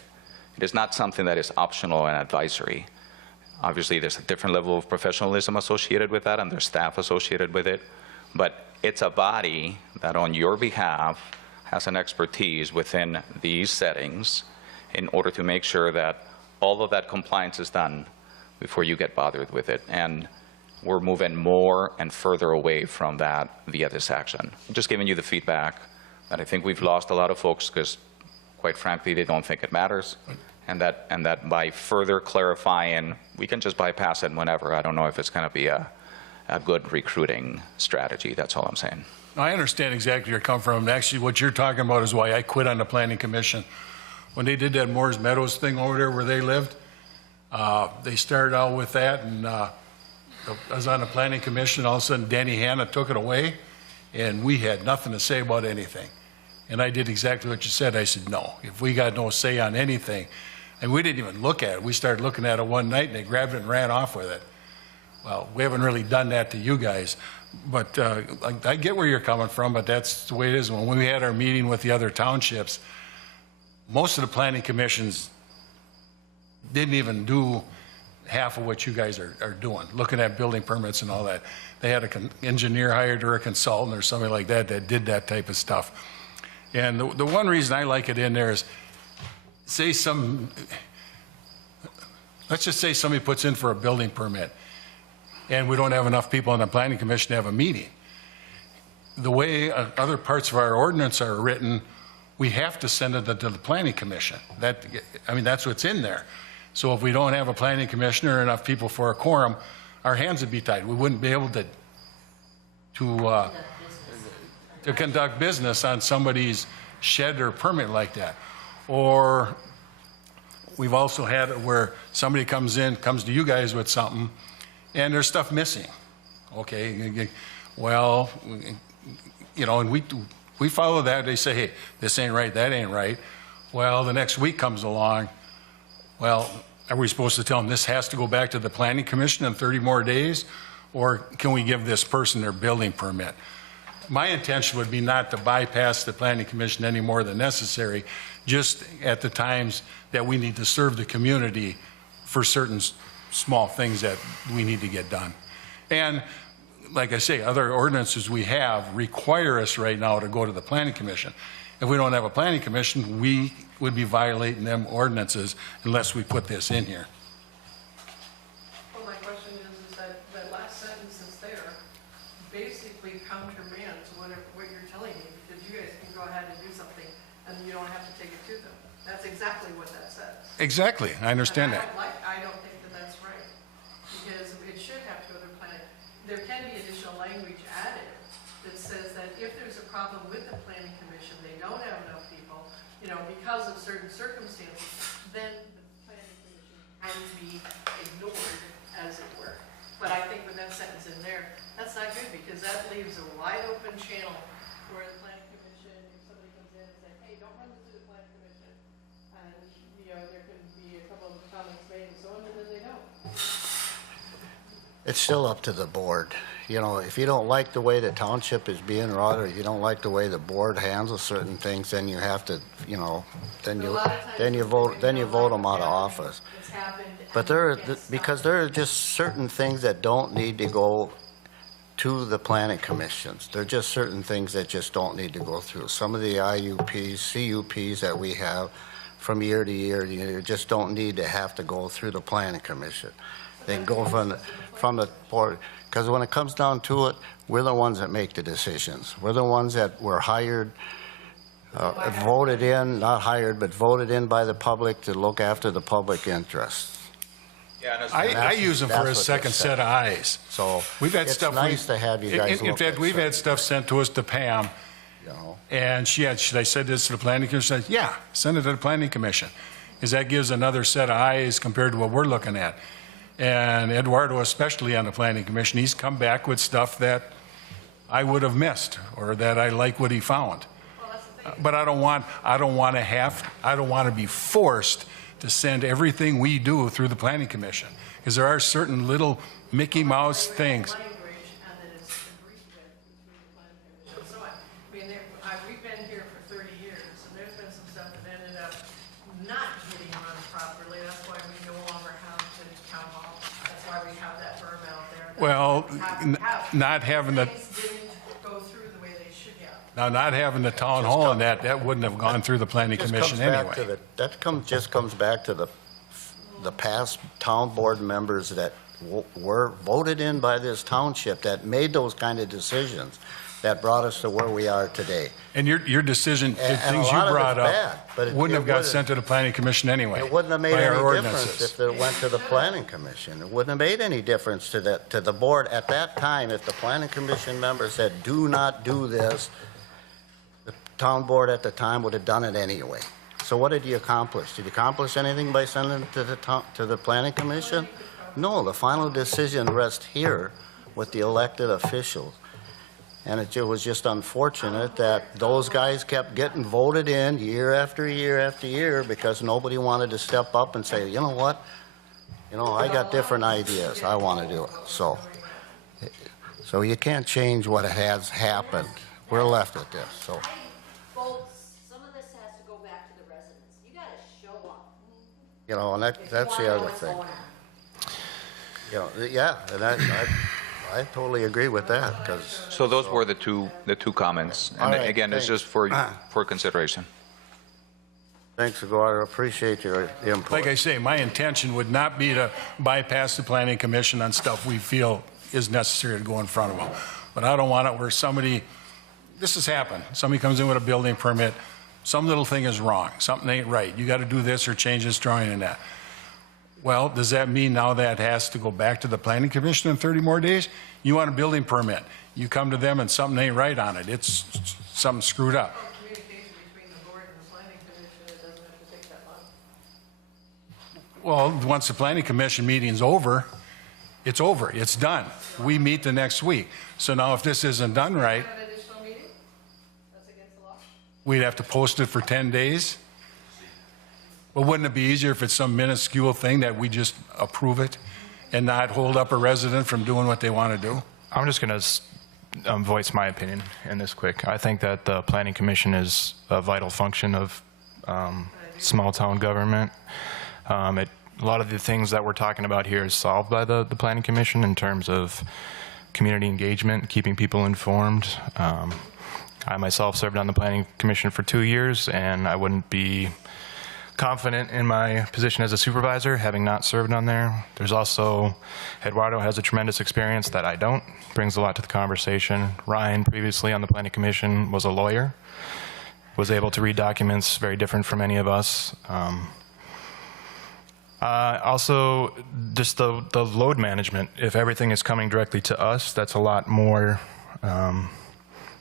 It is not something that is optional and advisory. Obviously, there's a different level of professionalism associated with that, and there's staff associated with it. But it's a body that on your behalf has an expertise within these settings in order to make sure that all of that compliance is done before you get bothered with it. And we're moving more and further away from that via this action. I'm just giving you the feedback that I think we've lost a lot of folks because, quite frankly, they don't think it matters. And that by further clarifying, we can just bypass it whenever. I don't know if it's going to be a good recruiting strategy. That's all I'm saying. I understand exactly where you're coming from. Actually, what you're talking about is why I quit on the planning commission. When they did that Moore's Meadows thing over there where they lived, They started out with that, and I was on the planning commission, all of a sudden Danny Hanna took it away, and we had nothing to say about anything. And I did exactly what you said. I said, no, if we got no say on anything, and we didn't even look at it. We started looking at it one night, and they grabbed it and ran off with it. Well, we haven't really done that to you guys, but I get where you're coming from, but that's the way it is. When we had our meeting with the other townships, most of the planning commissions didn't even do half of what you guys are doing, looking at building permits and all that. They had an engineer hired or a consultant or somebody like that that did that type of stuff. And the one reason I like it in there is, let's just say somebody puts in for a building permit, and we don't have enough people on the planning commission to have a meeting. The way other parts of our ordinance are written, we have to send it to the planning commission. That's what's in there. So if we don't have a planning commissioner or enough people for a quorum, our hands would be tied. We wouldn't be able to conduct business on somebody's shed or permit like that. Or we've also had it where somebody comes to you guys with something, and there's stuff missing. Okay, well, and we follow that. They say, hey, this ain't right, that ain't right. Well, the next week comes along. Well, are we supposed to tell them this has to go back to the planning commission in 30 more days? Or can we give this person their building permit? My intention would be not to bypass the planning commission any more than necessary, just at the times that we need to serve the community for certain small things that we need to get done. And like I say, other ordinances we have require us right now to go to the planning commission. If we don't have a planning commission, we would be violating them ordinances unless we put this in here. Well, my question is that last sentence that's there basically countermands what you're telling me, because you guys can go ahead and do something and you don't have to take it to them. That's exactly what that says. Exactly, I understand that. I don't think that's right, because it should have to go to the planning. There can be additional language added that says that if there's a problem with the planning commission, they don't have enough people, because of certain circumstances, then the planning commission can be ignored, as it were. But I think with that sentence in there, that's not good, because that leaves a wide open channel where the planning commission, if somebody comes in and says, hey, don't run this through the planning commission, and, there could be a couple of comments made and so on, and then they don't. It's still up to the board. If you don't like the way the township is being run, or you don't like the way the board handles certain things, then you have to, then you vote them out of office. It's happened. But because there are just certain things that don't need to go to the planning commissions. There are just certain things that just don't need to go through. Some of the IUPs, CUPs that we have from year to year, just don't need to have to go through the planning commission. They can go from the board. Because when it comes down to it, we're the ones that make the decisions. We're the ones that were hired, voted in, not hired, but voted in by the public to look after the public interests. Yeah, I use them for a second set of eyes. So we've had it's stuff. nice to have you guys In look fact, at we've had certain stuff sent to us to Pam, and she had, should I send this to the planning commission? I said, yeah, send it to the planning commission, because that gives another set of eyes compared to what we're looking at. And Eduardo, especially on the planning commission, he's come back with stuff that I would have missed, or that I like what he found. But I don't want to be forced to send everything we do through the planning commission, because there are certain little Mickey Mouse things. Language, and that it's agreed with between the planning commission. So, we've been here for 30 years, and there's been some stuff that ended up not getting run properly. That's why we no longer have the town hall. That's why we have that berm out there. Well, not having the, Things didn't go through the way they should have. now not having the town hall and that wouldn't have gone through the planning commission anyway. just comes back to the past town board members that were voted in by this township that made those kind of decisions that brought us to where we are today. And your decision, the And things a you lot of brought it's up, bad, but it wouldn't have got wouldn't- sent to the planning commission anyway. It wouldn't have made by our any difference ordinances. if it went to the planning commission. It wouldn't have made any difference to the board at that time. If the planning commission member said, do not do this, the town board at the time would have done it anyway. So what did you accomplish? Did you accomplish anything by sending it to the planning commission? No, the final decision rests here with the elected officials. And it was just unfortunate that those guys kept getting voted in year after year after year because nobody wanted to step up and say, you know what? You know, I got different ideas. I want to do it. So you can't change what has happened. We're left with this, so. Folks, some of this has to go back to the residents. You gotta show up. You know, and that's the other thing. You know, yeah, and I totally agree with that, because. So those were the two comments. All And right, again, it's thanks. just for consideration. Thanks, Eduardo. Appreciate your input. Like I say, my intention would not be to bypass the planning commission on stuff we feel is necessary to go in front of them. But I don't want it where somebody, this has happened. Somebody comes in with a building permit, some little thing is wrong, something ain't right. You got to do this or change this drawing and that. Well, does that mean now that has to go back to the planning commission in 30 more days? You want a building permit. You come to them and something ain't right on it. It's something screwed up. Communication between the board and the planning commission, it doesn't have to take that long. Well, once the planning commission meeting's over, it's over, it's done. We meet the next week. So now if this isn't done right, Have an additional meeting? That's against the law? we'd have to post it for 10 days. But wouldn't it be easier if it's some minuscule thing that we just approve it and not hold up a resident from doing what they want to do? I'm just going to voice my opinion in this quick. I think that the planning commission is a vital function of small town government. A lot of the things that we're talking about here is solved by the planning commission in terms of community engagement, keeping people informed. I myself served on the planning commission for 2 years, and I wouldn't be confident in my position as a supervisor, having not served on there. There's also, Eduardo has a tremendous experience that I don't, brings a lot to the conversation. Ryan, previously on the planning commission, was a lawyer, was able to read documents very different from any of us. Also, just the load management. If everything is coming directly to us, that's a lot more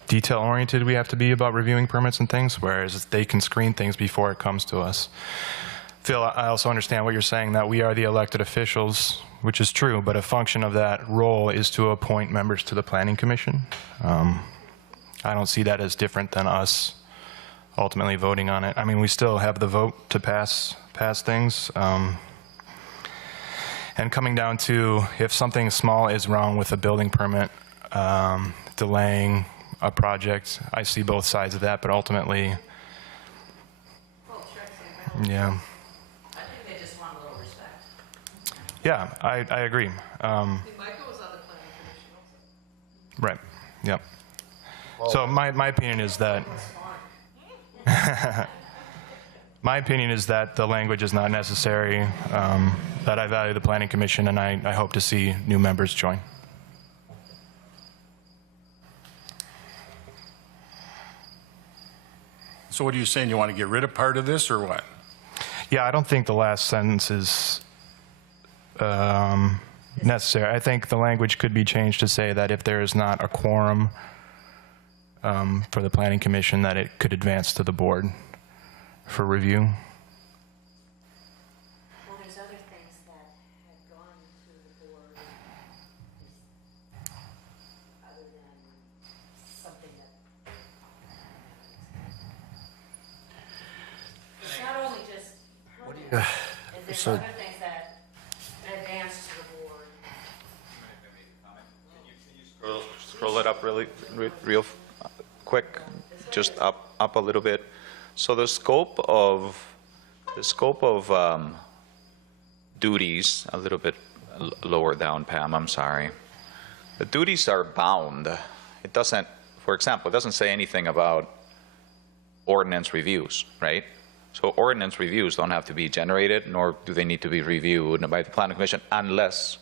detail-oriented we have to be about reviewing permits and things, whereas they can screen things before it comes to us. Phil, I also understand what you're saying, that we are the elected officials, which is true, but a function of that role is to appoint members to the planning commission. I don't see that as different than us ultimately voting on it. I mean, we still have the vote to pass things. And coming down to if something small is wrong with a building permit, delaying a project, I see both sides of that, but ultimately, yeah. I think they just want a little respect. Yeah, I agree. Michael was on the planning commission also. Right, yep. So my opinion is that, my opinion is that the language is not necessary, that I value the planning commission, and I hope to see new members join. So what are you saying? You want to get rid of part of this or what? Yeah, I don't think the last sentence is necessary. I think the language could be changed to say that if there is not a quorum for the planning commission, that it could advance to the board for review. Well, there's other things that have gone to the board other than something that. It's not only just permits, and there's so- other things that advance to the board. Scroll it up real quick, just up a little bit. So the scope of duties, a little bit lower down, Pam, I'm sorry. The duties are bound. It doesn't, for example, it doesn't say anything about ordinance reviews, right? So ordinance reviews don't have to be generated, nor do they need to be reviewed by the planning commission unless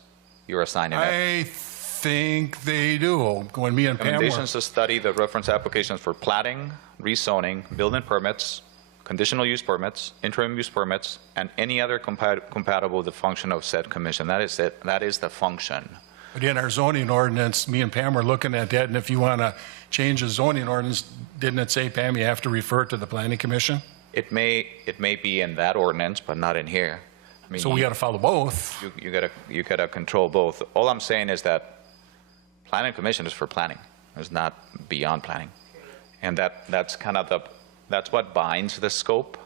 you're assigning it. I think they do. When me and Pam were, Recommendations to study the reference applications for platting, rezoning, building permits, conditional use permits, interim use permits, and any other compatible with the function of said commission. That is it. That is the function. But in our zoning ordinance, me and Pam were looking at that, and if you want to change the zoning ordinance, didn't it say, Pam, you have to refer it to the planning commission? It may be in that ordinance, but not in here. I mean, So we got to follow both. you gotta control both. All I'm saying is that planning commission is for planning. It's not beyond planning. And that's kind of that's what binds the scope,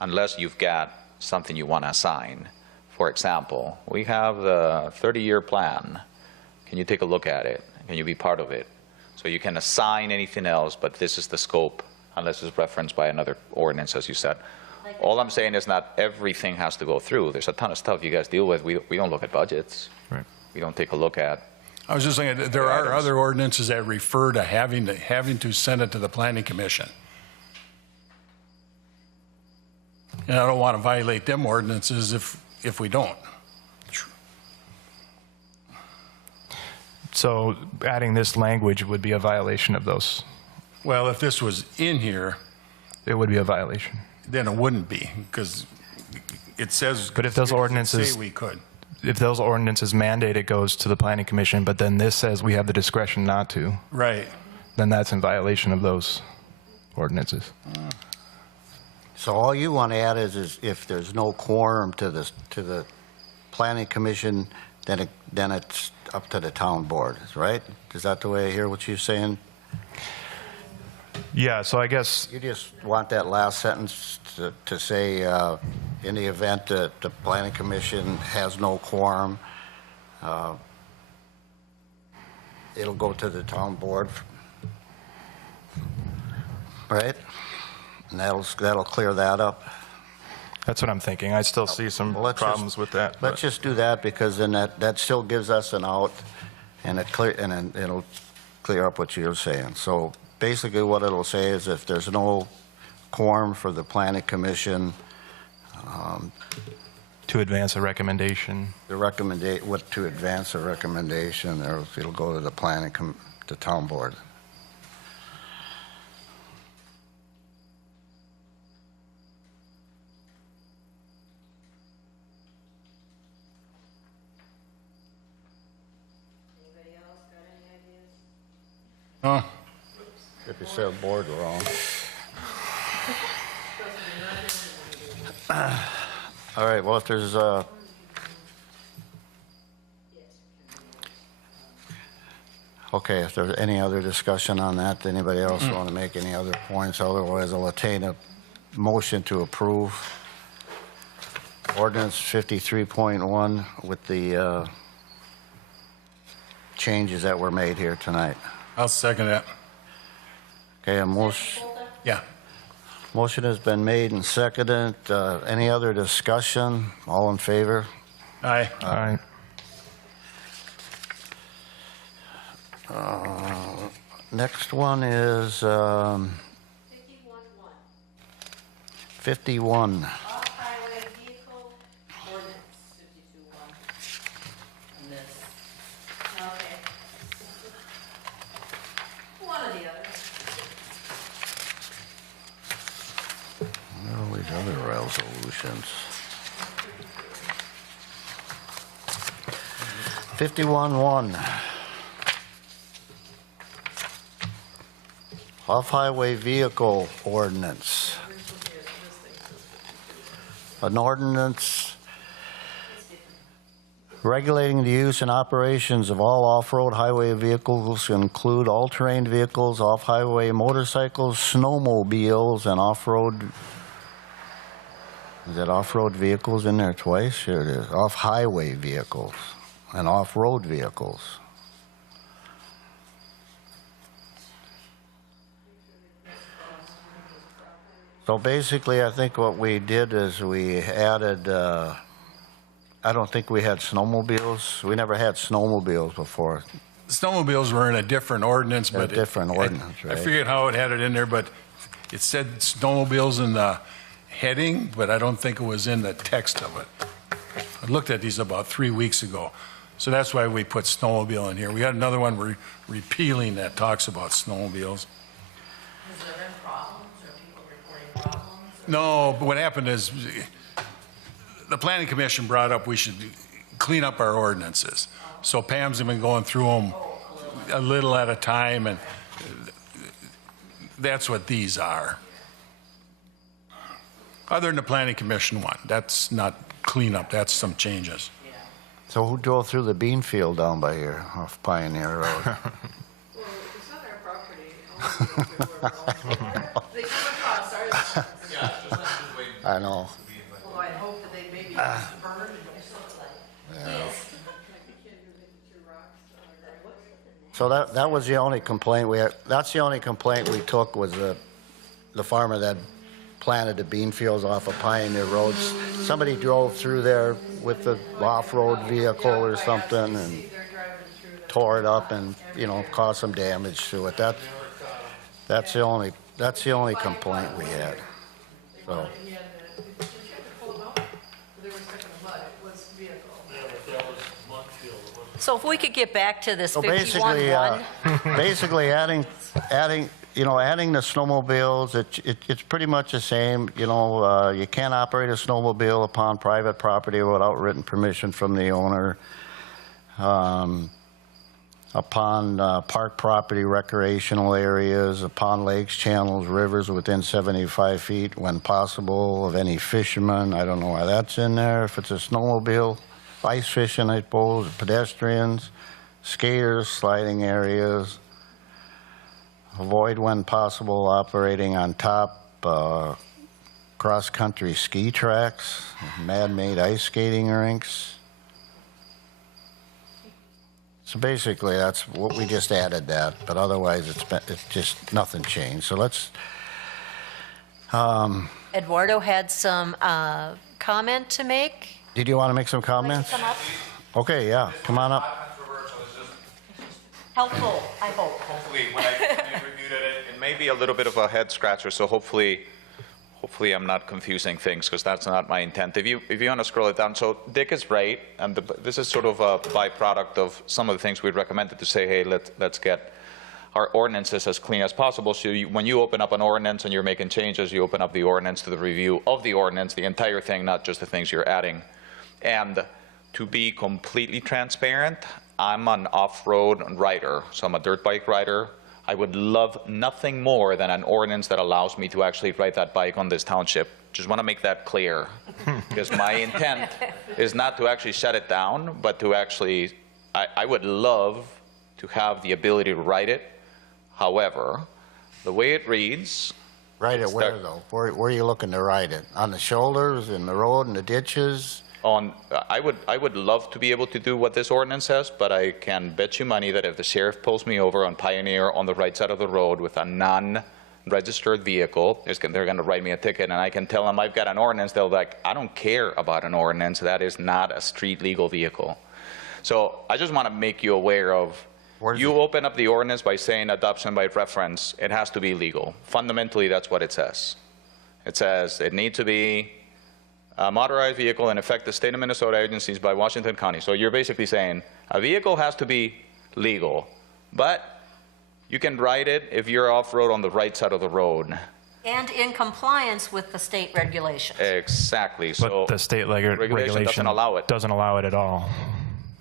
unless you've got something you want to assign. For example, we have the 30-year plan. Can you take a look at it? Can you be part of it? So you can assign anything else, but this is the scope, unless it's referenced by another ordinance, as you said. All I'm saying is not everything has to go through. There's a ton of stuff you guys deal with. We don't look at budgets. Right. Uh, We don't take a look at. I was just saying, that there are other ordinances that refer to having to send it to the planning commission. And I don't want to violate them ordinances if we don't. So adding this language would be a violation of those. Well, if this was in here, It would be a violation. then it wouldn't be, because it says. But if those ordinances- Say we could. If those ordinances mandate it goes to the planning commission, but then this says we have the discretion not to, Right. then that's in violation of those ordinances. So all you want to add is if there's no quorum to the planning commission, then it's up to the town board, right? Is that the way I hear what you're saying? Yeah, so I guess, You just want that last sentence to say, in the event that the planning commission has no quorum, it'll go to the town board, right? And that'll clear that up. that's what I'm thinking. I still see some Well, let's just- problems with that. Let's just do that, because then that still gives us an out, and then it'll clear up what you're saying. So basically what it'll say is if there's no quorum for the planning commission, To advance a recommendation. to advance a recommendation, or it'll go to the town board. Anybody else got any ideas? Oh, If you said board wrong. All right, well, if there's okay, if there's any other discussion on that, anybody else want to make any other points? Otherwise, I'll attain a motion to approve ordinance 53.1 with the changes that were made here tonight. I'll second that. Okay, a motion. Yeah. Motion has been made and seconded. Any other discussion? All in favor? Aye. All right. Next one is 51. Off-Highway Vehicle Ordinance 52-1. And this. Okay. One or the other. Where are these other resolutions? 51-1. Off-Highway Vehicle Ordinance. An ordinance regulating the use and operations of all off-road highway vehicles to include all-terrain vehicles, off-highway motorcycles, snowmobiles, and off-road. Is that off-road vehicles in there twice? Here it is. Off-highway vehicles and off-road vehicles. So basically, I think what we did is we added, I don't think we had snowmobiles. We never had snowmobiles before. Snowmobiles were in a different ordinance, but. different ordinance, I right? forget how it had it in there, but it said snowmobiles in the heading, but I don't think it was in the text of it. I looked at these about 3 weeks ago, so that's why we put snowmobile in here. We had another one repealing that talks about snowmobiles. Has there been problems or people reporting problems? No, but what happened is, the planning commission brought up we should clean up our ordinances. So Pam's been going through them a little at a time, and that's what these are. Other than the planning commission one, that's not cleanup, that's some changes. So who drove through the bean field down by here off Pioneer Road? Well, it's not our property. They come across ours. I know. Well, I hope that they maybe burn and do something like. Yes. So that was the only complaint we had. That's the only complaint we took was the farmer that planted the bean fields off of Pioneer Road. Somebody drove through there with the off-road vehicle or something and tore it up and, you know, caused some damage to it. That's the only complaint we had. So. So if we could get back to this So 51-1. basically adding the snowmobiles, it's pretty much the same. You know, you can't operate a snowmobile upon private property without written permission from the owner. Upon park property, recreational areas, upon lakes, channels, rivers within 75 feet, when possible, of any fisherman. I don't know why that's in there. If it's a snowmobile, ice fishing, I suppose, pedestrians, skaters, sliding areas. Avoid when possible operating on top cross-country ski tracks, man-made ice skating rinks. So basically, that's what we just added that, but otherwise it's just nothing changed. So let's. Eduardo had some comment to make. Did you want to make some Would you comments? come up? Okay, yeah, come on up. Helpful, I hope. Hopefully, when I reviewed it, it may be a little bit of a head scratcher, so hopefully I'm not confusing things, because that's not my intent. If you want to scroll it down, so Dick is right, and this is sort of a byproduct of some of the things we'd recommended to say, hey, let's get our ordinances as clean as possible. So when you open up an ordinance and you're making changes, you open up the ordinance to the review of the ordinance, the entire thing, not just the things you're adding. And to be completely transparent, I'm an off-road rider, so I'm a dirt bike rider. I would love nothing more than an ordinance that allows me to actually ride that bike on this township. Just want to make that clear, because my intent is not to actually shut it down, but to actually, I would love to have the ability to ride it. However, the way it reads. Ride it where though? Where are you looking to ride it? On the shoulders, in the road, in the ditches? I would love to be able to do what this ordinance says, but I can bet you money that if the sheriff pulls me over on Pioneer on the right side of the road with a non-registered vehicle, they're going to write me a ticket, and I can tell them I've got an ordinance. They'll be like, I don't care about an ordinance. That is not a street legal vehicle. So I just want to make you aware of, you open up the ordinance by saying adoption by reference, it has to be legal. Fundamentally, that's what it says. It says it needs to be a motorized vehicle in effect the state of Minnesota agencies by Washington County. So you're basically saying a vehicle has to be legal, but you can ride it if you're off-road on the right side of the road. And in compliance with the state regulations. Exactly. But So the state regulation doesn't allow it. Doesn't allow it at all.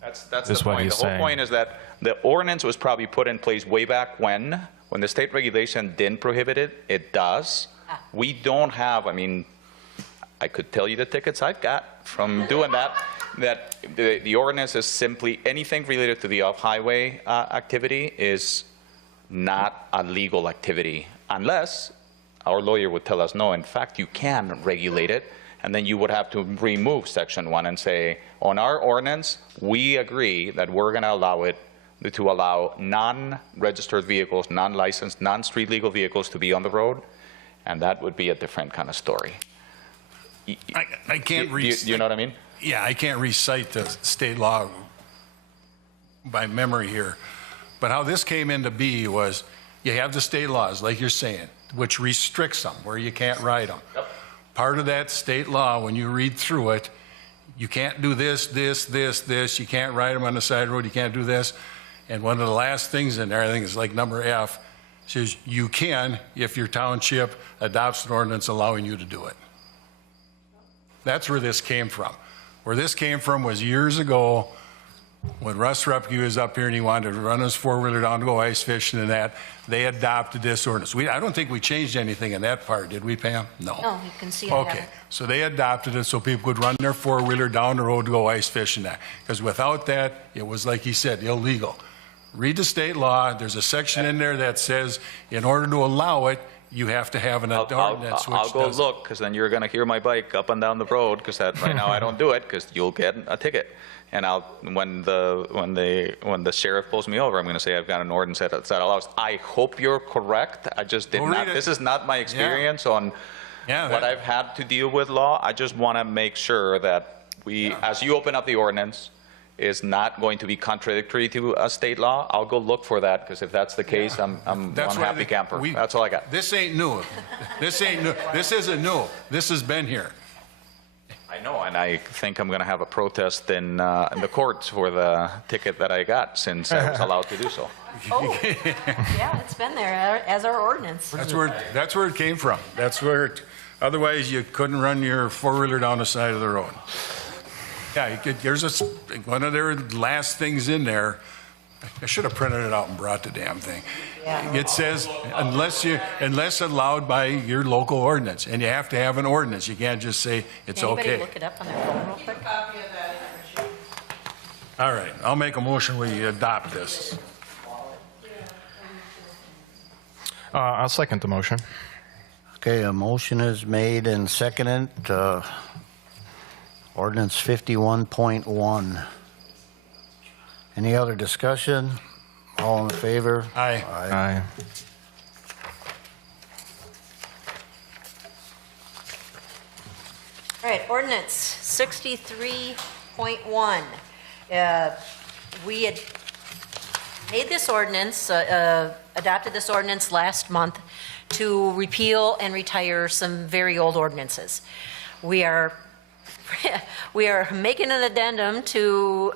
That's is the what point. he's The whole saying. point is that the ordinance was probably put in place way back when the state regulation didn't prohibit it. It does. We don't have, I mean, I could tell you the tickets I've got from doing that, that the ordinance is simply anything related to the off-highway activity is not a legal activity, unless our lawyer would tell us, no, in fact, you can regulate it, and then you would have to remove Section 1 and say, on our ordinance, we agree that we're going to allow it to allow non-registered vehicles, non-licensed, non-street legal vehicles to be on the road, and that would be a different kind of story. I can't You know what I mean? Yeah, I can't recite the state law by memory here. But how this came into be was you have the state laws, like you're saying, which restricts them, where you can't ride them. Yep. Part of that state law, when you read through it, you can't do this, this, this, this. You can't ride them on the side road. You can't do this. And one of the last things in there, I think it's like number F, says you can if your township adopts an ordinance allowing you to do it. That's where this came from. Where this came from was years ago, when Russ Repke was up here and he wanted to run his four-wheeler down to go ice fishing and that, they adopted this ordinance. I don't think we changed anything in that part, did we, Pam? No. No, you can see I have Okay, it. so they adopted it so people could run their four-wheeler down the road to go ice fishing that. Because without that, it was, like he said, illegal. Read the state law, there's a section in there that says, in order to allow it, you have to have an ordinance which I'll go does. look, because then you're going to hear my bike up and down the road, because right now I don't do it, because you'll get a ticket. And when the sheriff pulls me over, I'm going to say I've got an ordinance that allows. I hope you're correct. I just did Go not. read it. This is not my experience on Yeah, what that- I've had to deal with law. I just want to make sure that as you open up the ordinance, is not going to be contradictory to a state law. I'll go look for that, because if that's the case, I'm one That's why happy camper. That's all I got. This ain't new. This ain't new. This isn't new. This has been here. I know, and I think I'm going to have a protest in the courts for the ticket that I got, since I was allowed to do so. Oh, yeah, it's been there as our ordinance. That's where it came from. That's where otherwise you couldn't run your four-wheeler down the side of the road. Yeah, there's one of their last things in there. I should have printed it out and brought the damn thing. Yeah. It says, unless allowed by your local ordinance, and you have to have an ordinance. You can't just say it's Can anybody okay. look it up on their phone real quick? Copy of that in our sheet. All right, I'll make a motion, we adopt this. I'll second the motion. Okay, a motion is made and seconded, ordinance 51.1. Any other discussion? All in favor? Aye. Aye. All right, ordinance 63.1. We had made this ordinance, adopted this ordinance last month to repeal and retire some very old ordinances. We are making an addendum to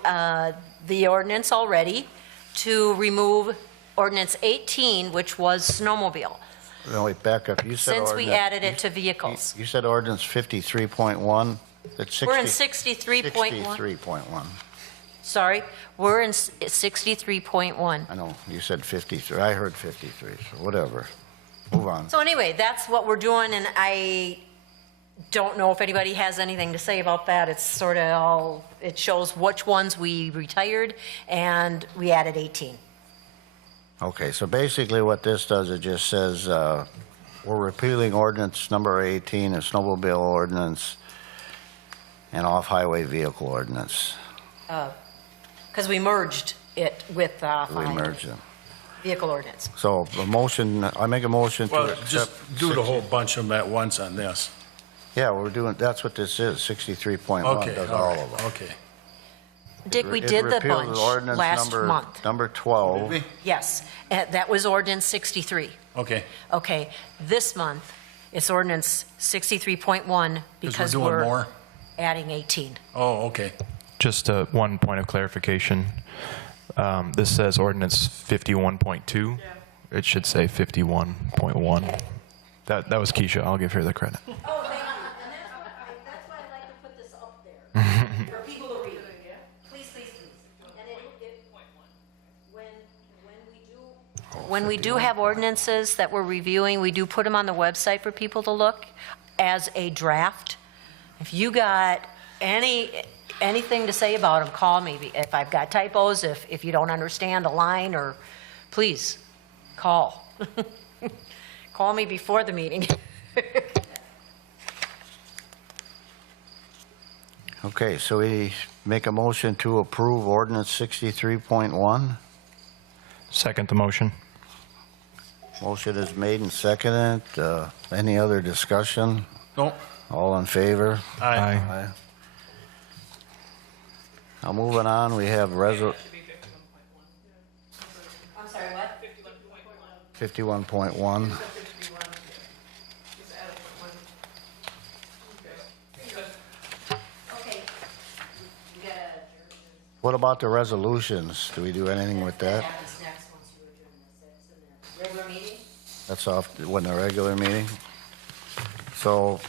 the ordinance already to remove ordinance 18, which was snowmobile, No, wait, back up. You said since we ordinance- added it to vehicles. You said ordinance 53.1? It's We're in 63.1. 63.1. Sorry, we're in 63.1. I know, you said 53. I heard 53, so whatever. Move on. So anyway, that's what we're doing, and I don't know if anybody has anything to say about that. It's sort of all, it shows which ones we retired, and we added 18. Okay, so basically what this does, it just says, we're repealing ordinance number 18, a snowmobile ordinance, and off-highway vehicle ordinance. Because we merged it with We Off-Highway merged them. Vehicle Ordinance. So a motion, I make a motion to Well, accept. just do the whole bunch of them at once on this. Yeah, we're doing, that's what this is, 63.1 Okay, does all all right, of them. okay. Dick, we It did the repeals bunch ordinance last number- month. Number 12. Maybe? Yes, that was ordinance 63. Okay, Okay, this month, it's ordinance 63.1 because doing we're more? adding 18. oh, okay. Just one point of clarification. This says ordinance 51.2. It should say 51.1. That was Keisha. I'll give her the credit. Oh, thank you. And that's why I like to put this up there for people to read. Please, please, please. And when we do have ordinances that we're reviewing, we do put them on the website for people to look as a draft. If you got anything to say about them, call me. If I've got typos, if you don't understand a line, or please call. Call me before the meeting. Okay, so we make a motion to approve ordinance 63.1. Second the motion. Motion is made and seconded. Any other discussion? No, All in favor? aye. Aye. Now, moving on, we have I'm sorry, what? 51.1. Okay. You gotta adjourn. What about the resolutions? Do we do anything with that? Happens next once you adjourn this. It's in the regular meeting. That's off when the regular meeting. So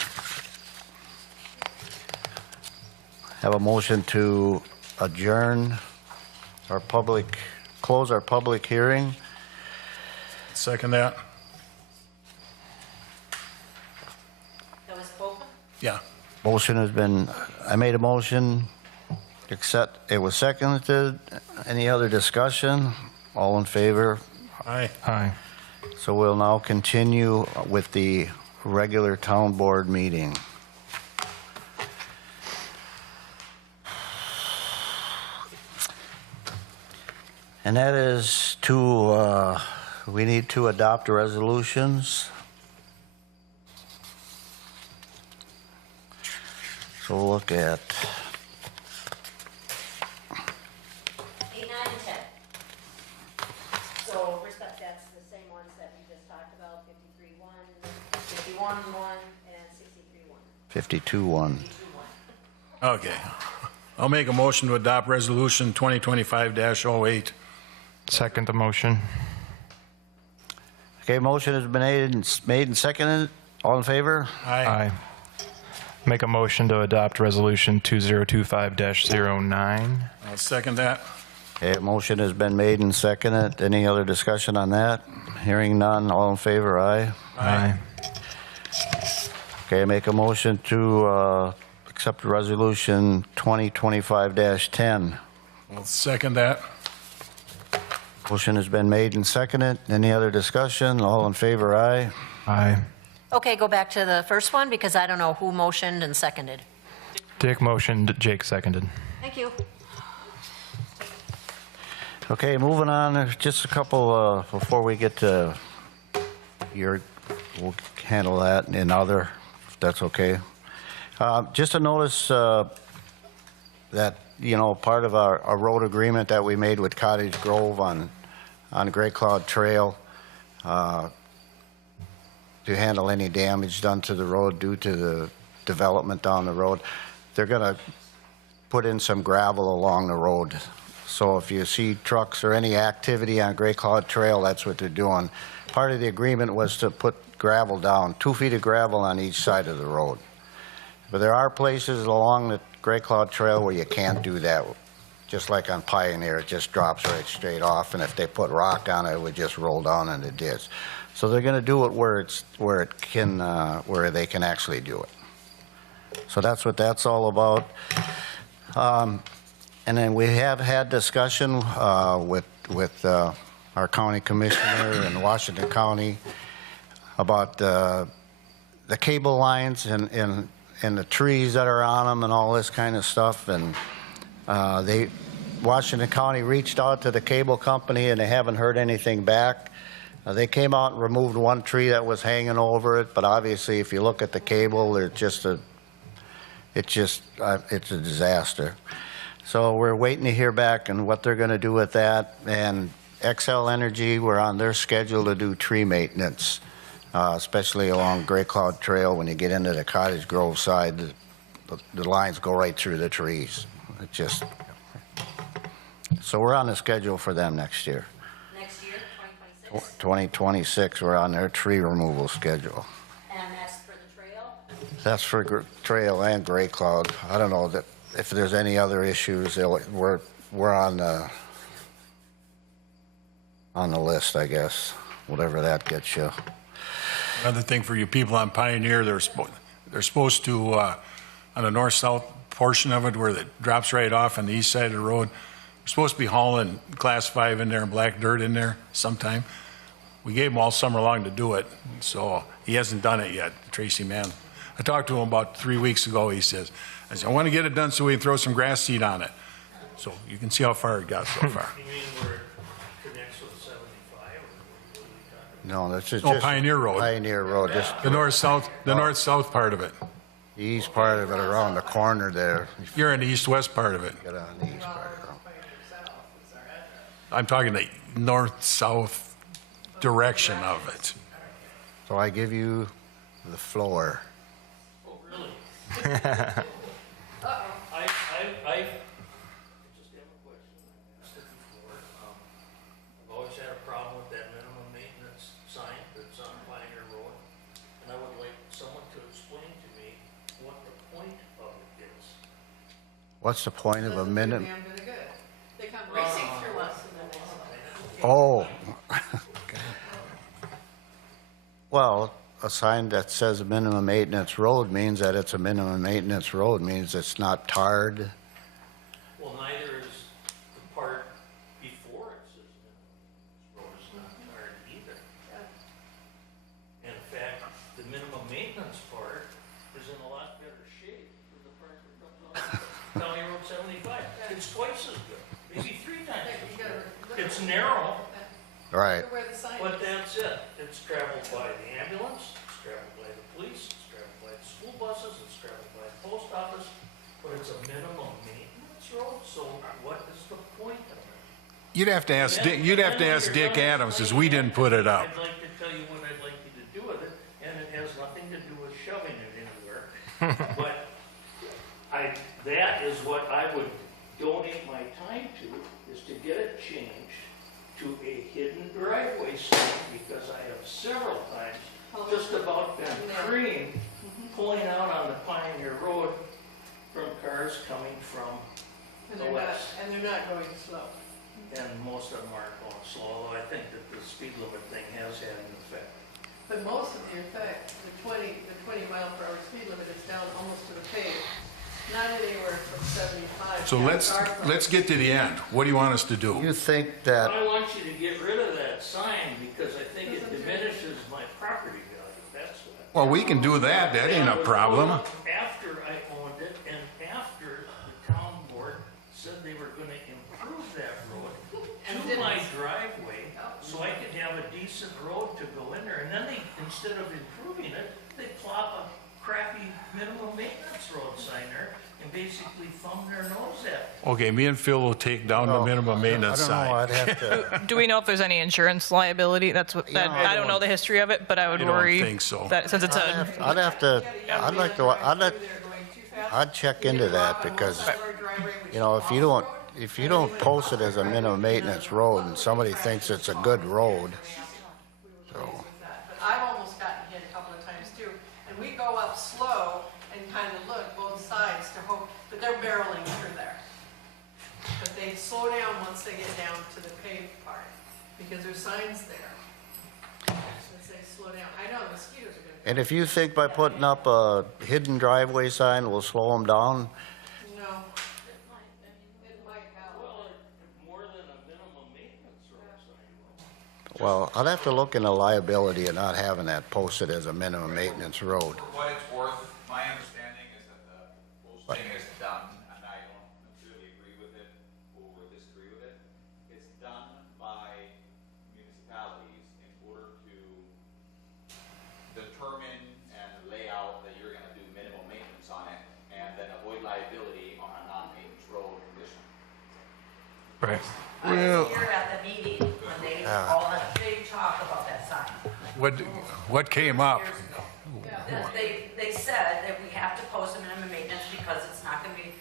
have a motion to adjourn close our public hearing. Second that? That was spoken? Yeah. Motion has been, I made a motion, except it was seconded. Any other discussion? All in favor? Aye. Aye. So we'll now continue with the regular town board meeting. And that is we need to adopt resolutions. So we'll look at 8, 9, and 10. So first up, that's the same ones that we just talked about, 53-1, 51-1, and 63-1. 52-1. 52-1. Okay. I'll make a motion to adopt Resolution 2025-08. Second the motion. Okay, motion has been made and seconded. All in favor? Aye. Make a motion to adopt Resolution 2025-09. I'll second that. Okay, motion has been made and seconded. Any other discussion on that? Hearing none. All in favor? Aye. Aye. Okay, make a motion to accept Resolution 2025-10. I'll second that. Motion has been made and seconded. Any other discussion? All in favor? Aye. Aye. Okay, go back to the first one, because I don't know who motioned and seconded. Dick motioned, Jake seconded. Thank you. Okay, moving on, there's just a couple, before we get to we'll handle that in other, if that's okay. Just a notice that, part of our road agreement that we made with Cottage Grove on Great Cloud Trail, to handle any damage done to the road due to the development down the road, they're going to put in some gravel along the road. So if you see trucks or any activity on Great Cloud Trail, that's what they're doing. Part of the agreement was to put gravel down, 2 feet of gravel on each side of the road. But there are places along the Great Cloud Trail where you can't do that. Just like on Pioneer, it just drops right straight off, and if they put rock on it, it would just roll down in the ditch. So they're going to do it where they can actually do it. So that's what that's all about. And then we have had discussion with our county commissioner in Washington County about the cable lines and the trees that are on them and all this kind of stuff. And Washington County reached out to the cable company and they haven't heard anything back. They came out and removed one tree that was hanging over it, but obviously if you look at the cable, it's a disaster. So we're waiting to hear back on what they're going to do with that. And XL Energy, we're on their schedule to do tree maintenance, especially along Great Cloud Trail. When you get into the Cottage Grove side, the lines go right through the trees. So we're on the schedule for them next year. Next year, 2026? 2026, we're on their tree removal schedule. And that's for the trail? That's for Trail and Great Cloud. I don't know that if there's any other issues, we're on the list, I guess, whatever that gets you. Another thing for you people on Pioneer, they're supposed to, on the north-south portion of it where it drops right off on the east side of the road, we're supposed to be hauling Class 5 in there and black dirt in there sometime. We gave him all summer long to do it, so he hasn't done it yet, Tracy Mann. I talked to him about 3 weeks ago, he says, I said, I want to get it done so we can throw some grass seed on it. So you can see how far it got so far. You mean where it connects with 75, or what are we talking No, that's just. Oh, Pioneer Road. Pioneer Road, just The north-south part of it. the east part of it around the corner there. You're in the east-west part of it. Get on the east part. I'm talking the north-south direction of it. So I give you the floor. about? Oh, really? I just have a question. I asked it before. I've always had a problem with that minimum maintenance sign that's on Pioneer Road. And I would like someone to explain to me what the point of it is. What's the point of a minute? Doesn't do damn bit of good. They come racing through Oh. Well, a sign that says minimum maintenance road means that it's a minimum maintenance road, means it's not tarred. Well, neither is the part before it says minimum road is not tarred either. In fact, the minimum maintenance part is in a lot better shape than the part that comes off County Road 75. It's twice as good, maybe 3 times as good. It's narrow, Right. Where the sign but is. that's it. It's traveled by the ambulance, it's traveled by the police, it's traveled by the school buses, it's traveled by the post office, but it's a minimum maintenance road, so what is the point of it? You'd have to ask Dick Adams, as we didn't put it up. I'd like to tell you what I'd like you to do with it, and it has nothing to do with shoving it anywhere. But that is what I would donate my time to, is to get it changed to a hidden driveway sign, because I have several times just about been creamed pulling out on the Pioneer Road from cars coming from And the they're not, west. and they're not going slow. And most of them aren't going slow, although I think that the speed limit thing has had an effect. But most of the effect, the 20 mile per hour speed limit is down almost to the pave, not anywhere from 75. So let's get to the end. What do you want us to do? You think that, I want you to get rid of that sign because I think it diminishes my property value, that's what. Well, we can do that. That ain't a problem. After I owned it and after the town board said they were gonna improve that road to my driveway so I could have a decent road to go in there. And then they, instead of improving it, they plop a crappy minimum maintenance road sign there and basically thumb their nose at it. Okay, me and Phil will take down the minimum maintenance I don't know, sign. I'd have to, Do we know if there's any insurance liability? That's what, that, I don't know the history of it, but I would I don't worry think so. that since it's I'd have to, I'd check into that, because, you know, if you don't post it as a minimum maintenance road and somebody thinks it's a good road, so, But I've almost gotten hit a couple of times too, and we go up slow and kind of look both sides to hope, but they're barreling through there. But they slow down once they get down to the paved part, because there's signs there. That say slow down. I know the mosquitoes are gonna. and if you think by putting up a hidden driveway sign will slow them down, No. It might help. Well, more than a minimum maintenance road sign. well, I'd have to look into liability of not having that posted as a minimum maintenance road. For what it's worth, my understanding is that the posting is done, and I don't necessarily agree with it or disagree with it. It's done by municipalities in order to determine and lay out that you're gonna do minimum maintenance on it, and then avoid liability on a non-maintenance road condition. Right. I was here at the meeting when they all had a big talk about that sign. What came up? Years ago. They said that we have to post a minimum maintenance because it's not gonna be,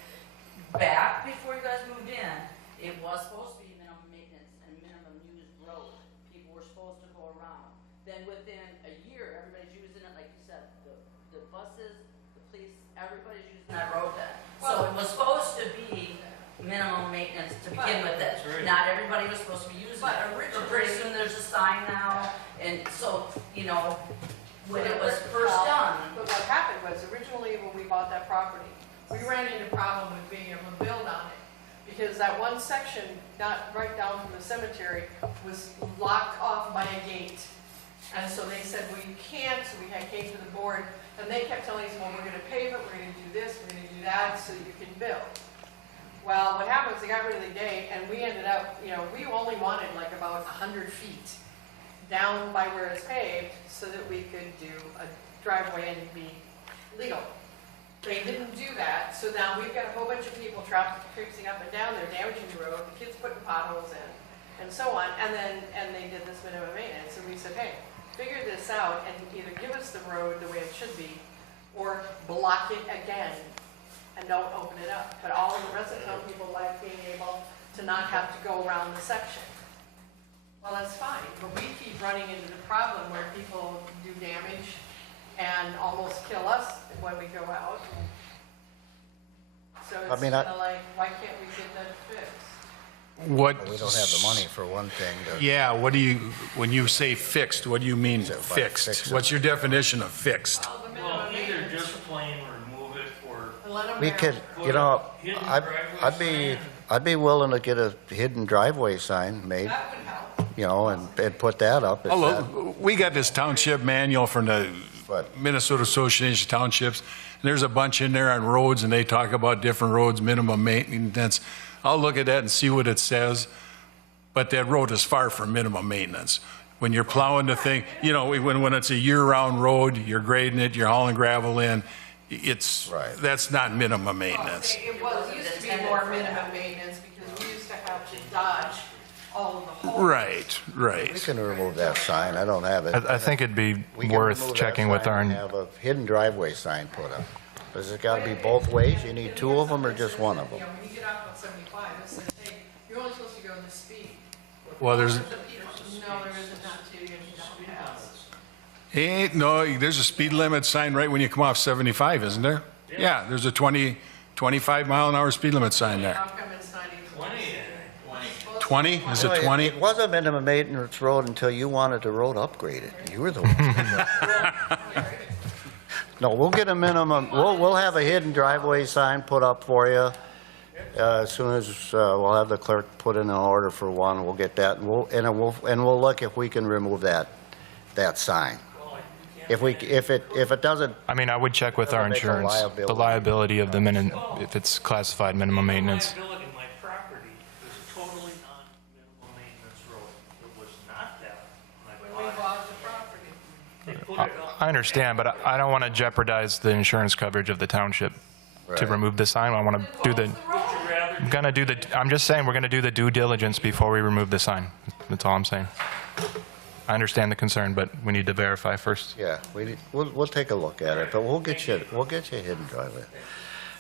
back before you guys moved in, it was supposed to be minimum maintenance and minimum used road. People were supposed to go around. Then within a year, everybody's using it, like you said, the buses, the police, everybody's using that road then. So it was supposed to be minimum maintenance to begin with it. Not everybody was supposed to be using it. But pretty soon there's a sign now, and so, you know, when it was first done. But what happened was, originally when we bought that property, we ran into a problem with being able to build on it. Because that one section, not right down from the cemetery, was locked off by a gate. And so they said, well, you can't, so we came to the board, and they kept telling us, well, we're gonna pave it, we're gonna do this, we're gonna do that, so you can build. Well, what happened was they got rid of the gate, and we ended up, you know, we only wanted like about 100 feet down by where it's paved, so that we could do a driveway and be legal. They didn't do that, so now we've got a whole bunch of people traipsing up and down there, damaging the road, the kids putting potholes in, and so on, and they did this minimum maintenance, and we said, hey, figure this out, and either give us the road the way it should be, or block it again, and don't open it up. But all of the rest of the town people like being able to not have to go around the section. Well, that's fine, but we keep running into the problem where people do damage and almost kill us when we go out. So I it's mean, kind of like, why can't we get that fixed? what? We don't have the money for one thing. Yeah, what do you, when you say fixed, what do you mean fixed? fixed? What's your definition of fixed? Well, either just plain remove it or Let 'em We have- could, you know, I'd be willing to get a hidden driveway sign made, That would help. you know, and put that up. If Hello, that- we got this township manual from the What? Minnesota Association of Townships. And there's a bunch in there on roads, and they talk about different roads, minimum maintenance. I'll look at that and see what it says, but that road is far from minimum maintenance. When you're plowing the thing, you know, when it's a year-round road, you're grading it, you're hauling gravel in, it's, Right. that's not minimum maintenance. It was, used to be more minimum maintenance because we used to have to dodge all of the holes. Right, We right. can remove that sign. I don't have it. I think it'd be We can worth remove that checking with sign our, and have a hidden driveway sign put up. Does it gotta be both ways? You need two of them or just one of them? You know, when you get off on 75, it says, hey, you're only supposed to go this speed. Well, there's, No, there isn't, not till you don't pass. ain't, no, there's a speed limit sign right when you come off 75, isn't there? Yeah, there's a 25 mile an hour speed limit sign there. How come it's not even? 20, is it No, 20? It was a minimum maintenance road until you wanted the road upgraded. You were the one. No, we'll get a minimum, we'll have a hidden driveway sign put up for you. As soon as, we'll have the clerk put in an order for one, we'll get that, and we'll look if we can remove that sign. If it doesn't, I mean, I would check with our Doesn't make a insurance, the liability. liability of the if it's classified minimum maintenance. liability of my property is totally on minimum maintenance road. It was not that when I We bought bought the property. it. They put it up. I understand, but I don't want to jeopardize the insurance coverage of the township to Right. remove the sign. I want to do the, Would you rather I'm just saying, we're going to do the due diligence before we remove the sign. That's all I'm saying. I understand the concern, but we need to verify first. yeah, we'll take a look at it, but we'll get you a hidden driveway.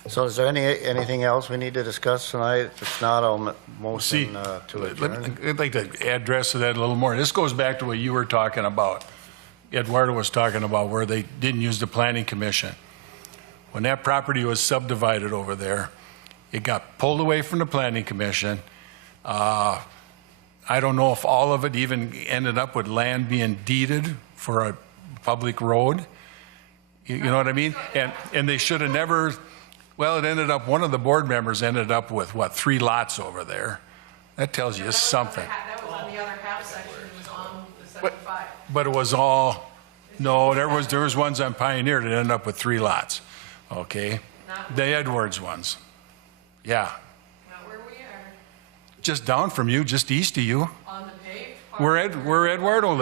So is there anything else we need to discuss tonight? If not, I'll See, motion to adjourn. I'd like to address that a little more. This goes back to what you were talking about. Eduardo was talking about where they didn't use the planning commission. When that property was subdivided over there, it got pulled away from the planning commission. I don't know if all of it even ended up with land being deeded for a public road. You know what I mean? And they should have never, well, it ended up, one of the board members ended up with, what, 3 lots over there? That tells you something. That was on the other half section, it was on the 75. But it was all, no, there was ones on Pioneer that ended up with 3 lots, okay? The Edwards ones, yeah. Not where we are, Just down from you, just east of you, on the paved part. where Eduardo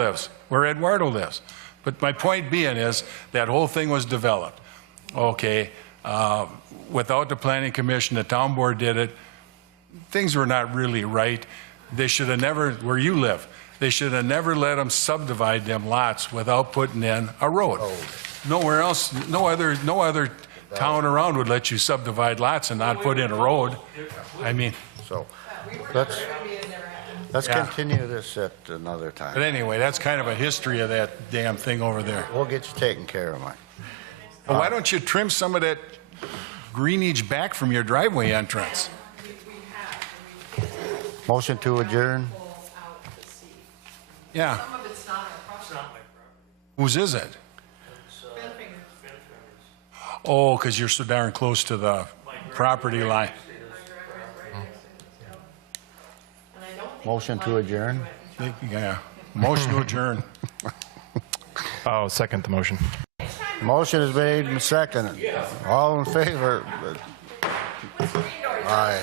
lives. But my point being is, that whole thing was developed, okay? Without the planning commission, the town board did it. Things were not really right. They should have never, where you live, they should have never let them subdivide them lots without putting in a road. Nowhere else, no other town around would let you subdivide lots and not put in a road. I mean, So, We were let's, never gonna be in there. let's Yeah. continue this at another but time. anyway, that's kind of a history of that damn thing over there. We'll get you taken care of, Mike. Well, why don't you trim some of that greenage back from your driveway entrance? We have, and we can't Motion to adjourn? pull out to see. Yeah, Some of it's not our It's property. not my property. whose is it? It's, Been fingers. Finn Fingers. Oh, because you're so darn close to the property line. And I don't think. Motion to adjourn? Yeah, motion to adjourn. Oh, second the motion. Motion is made and seconded. All in favor? Aye.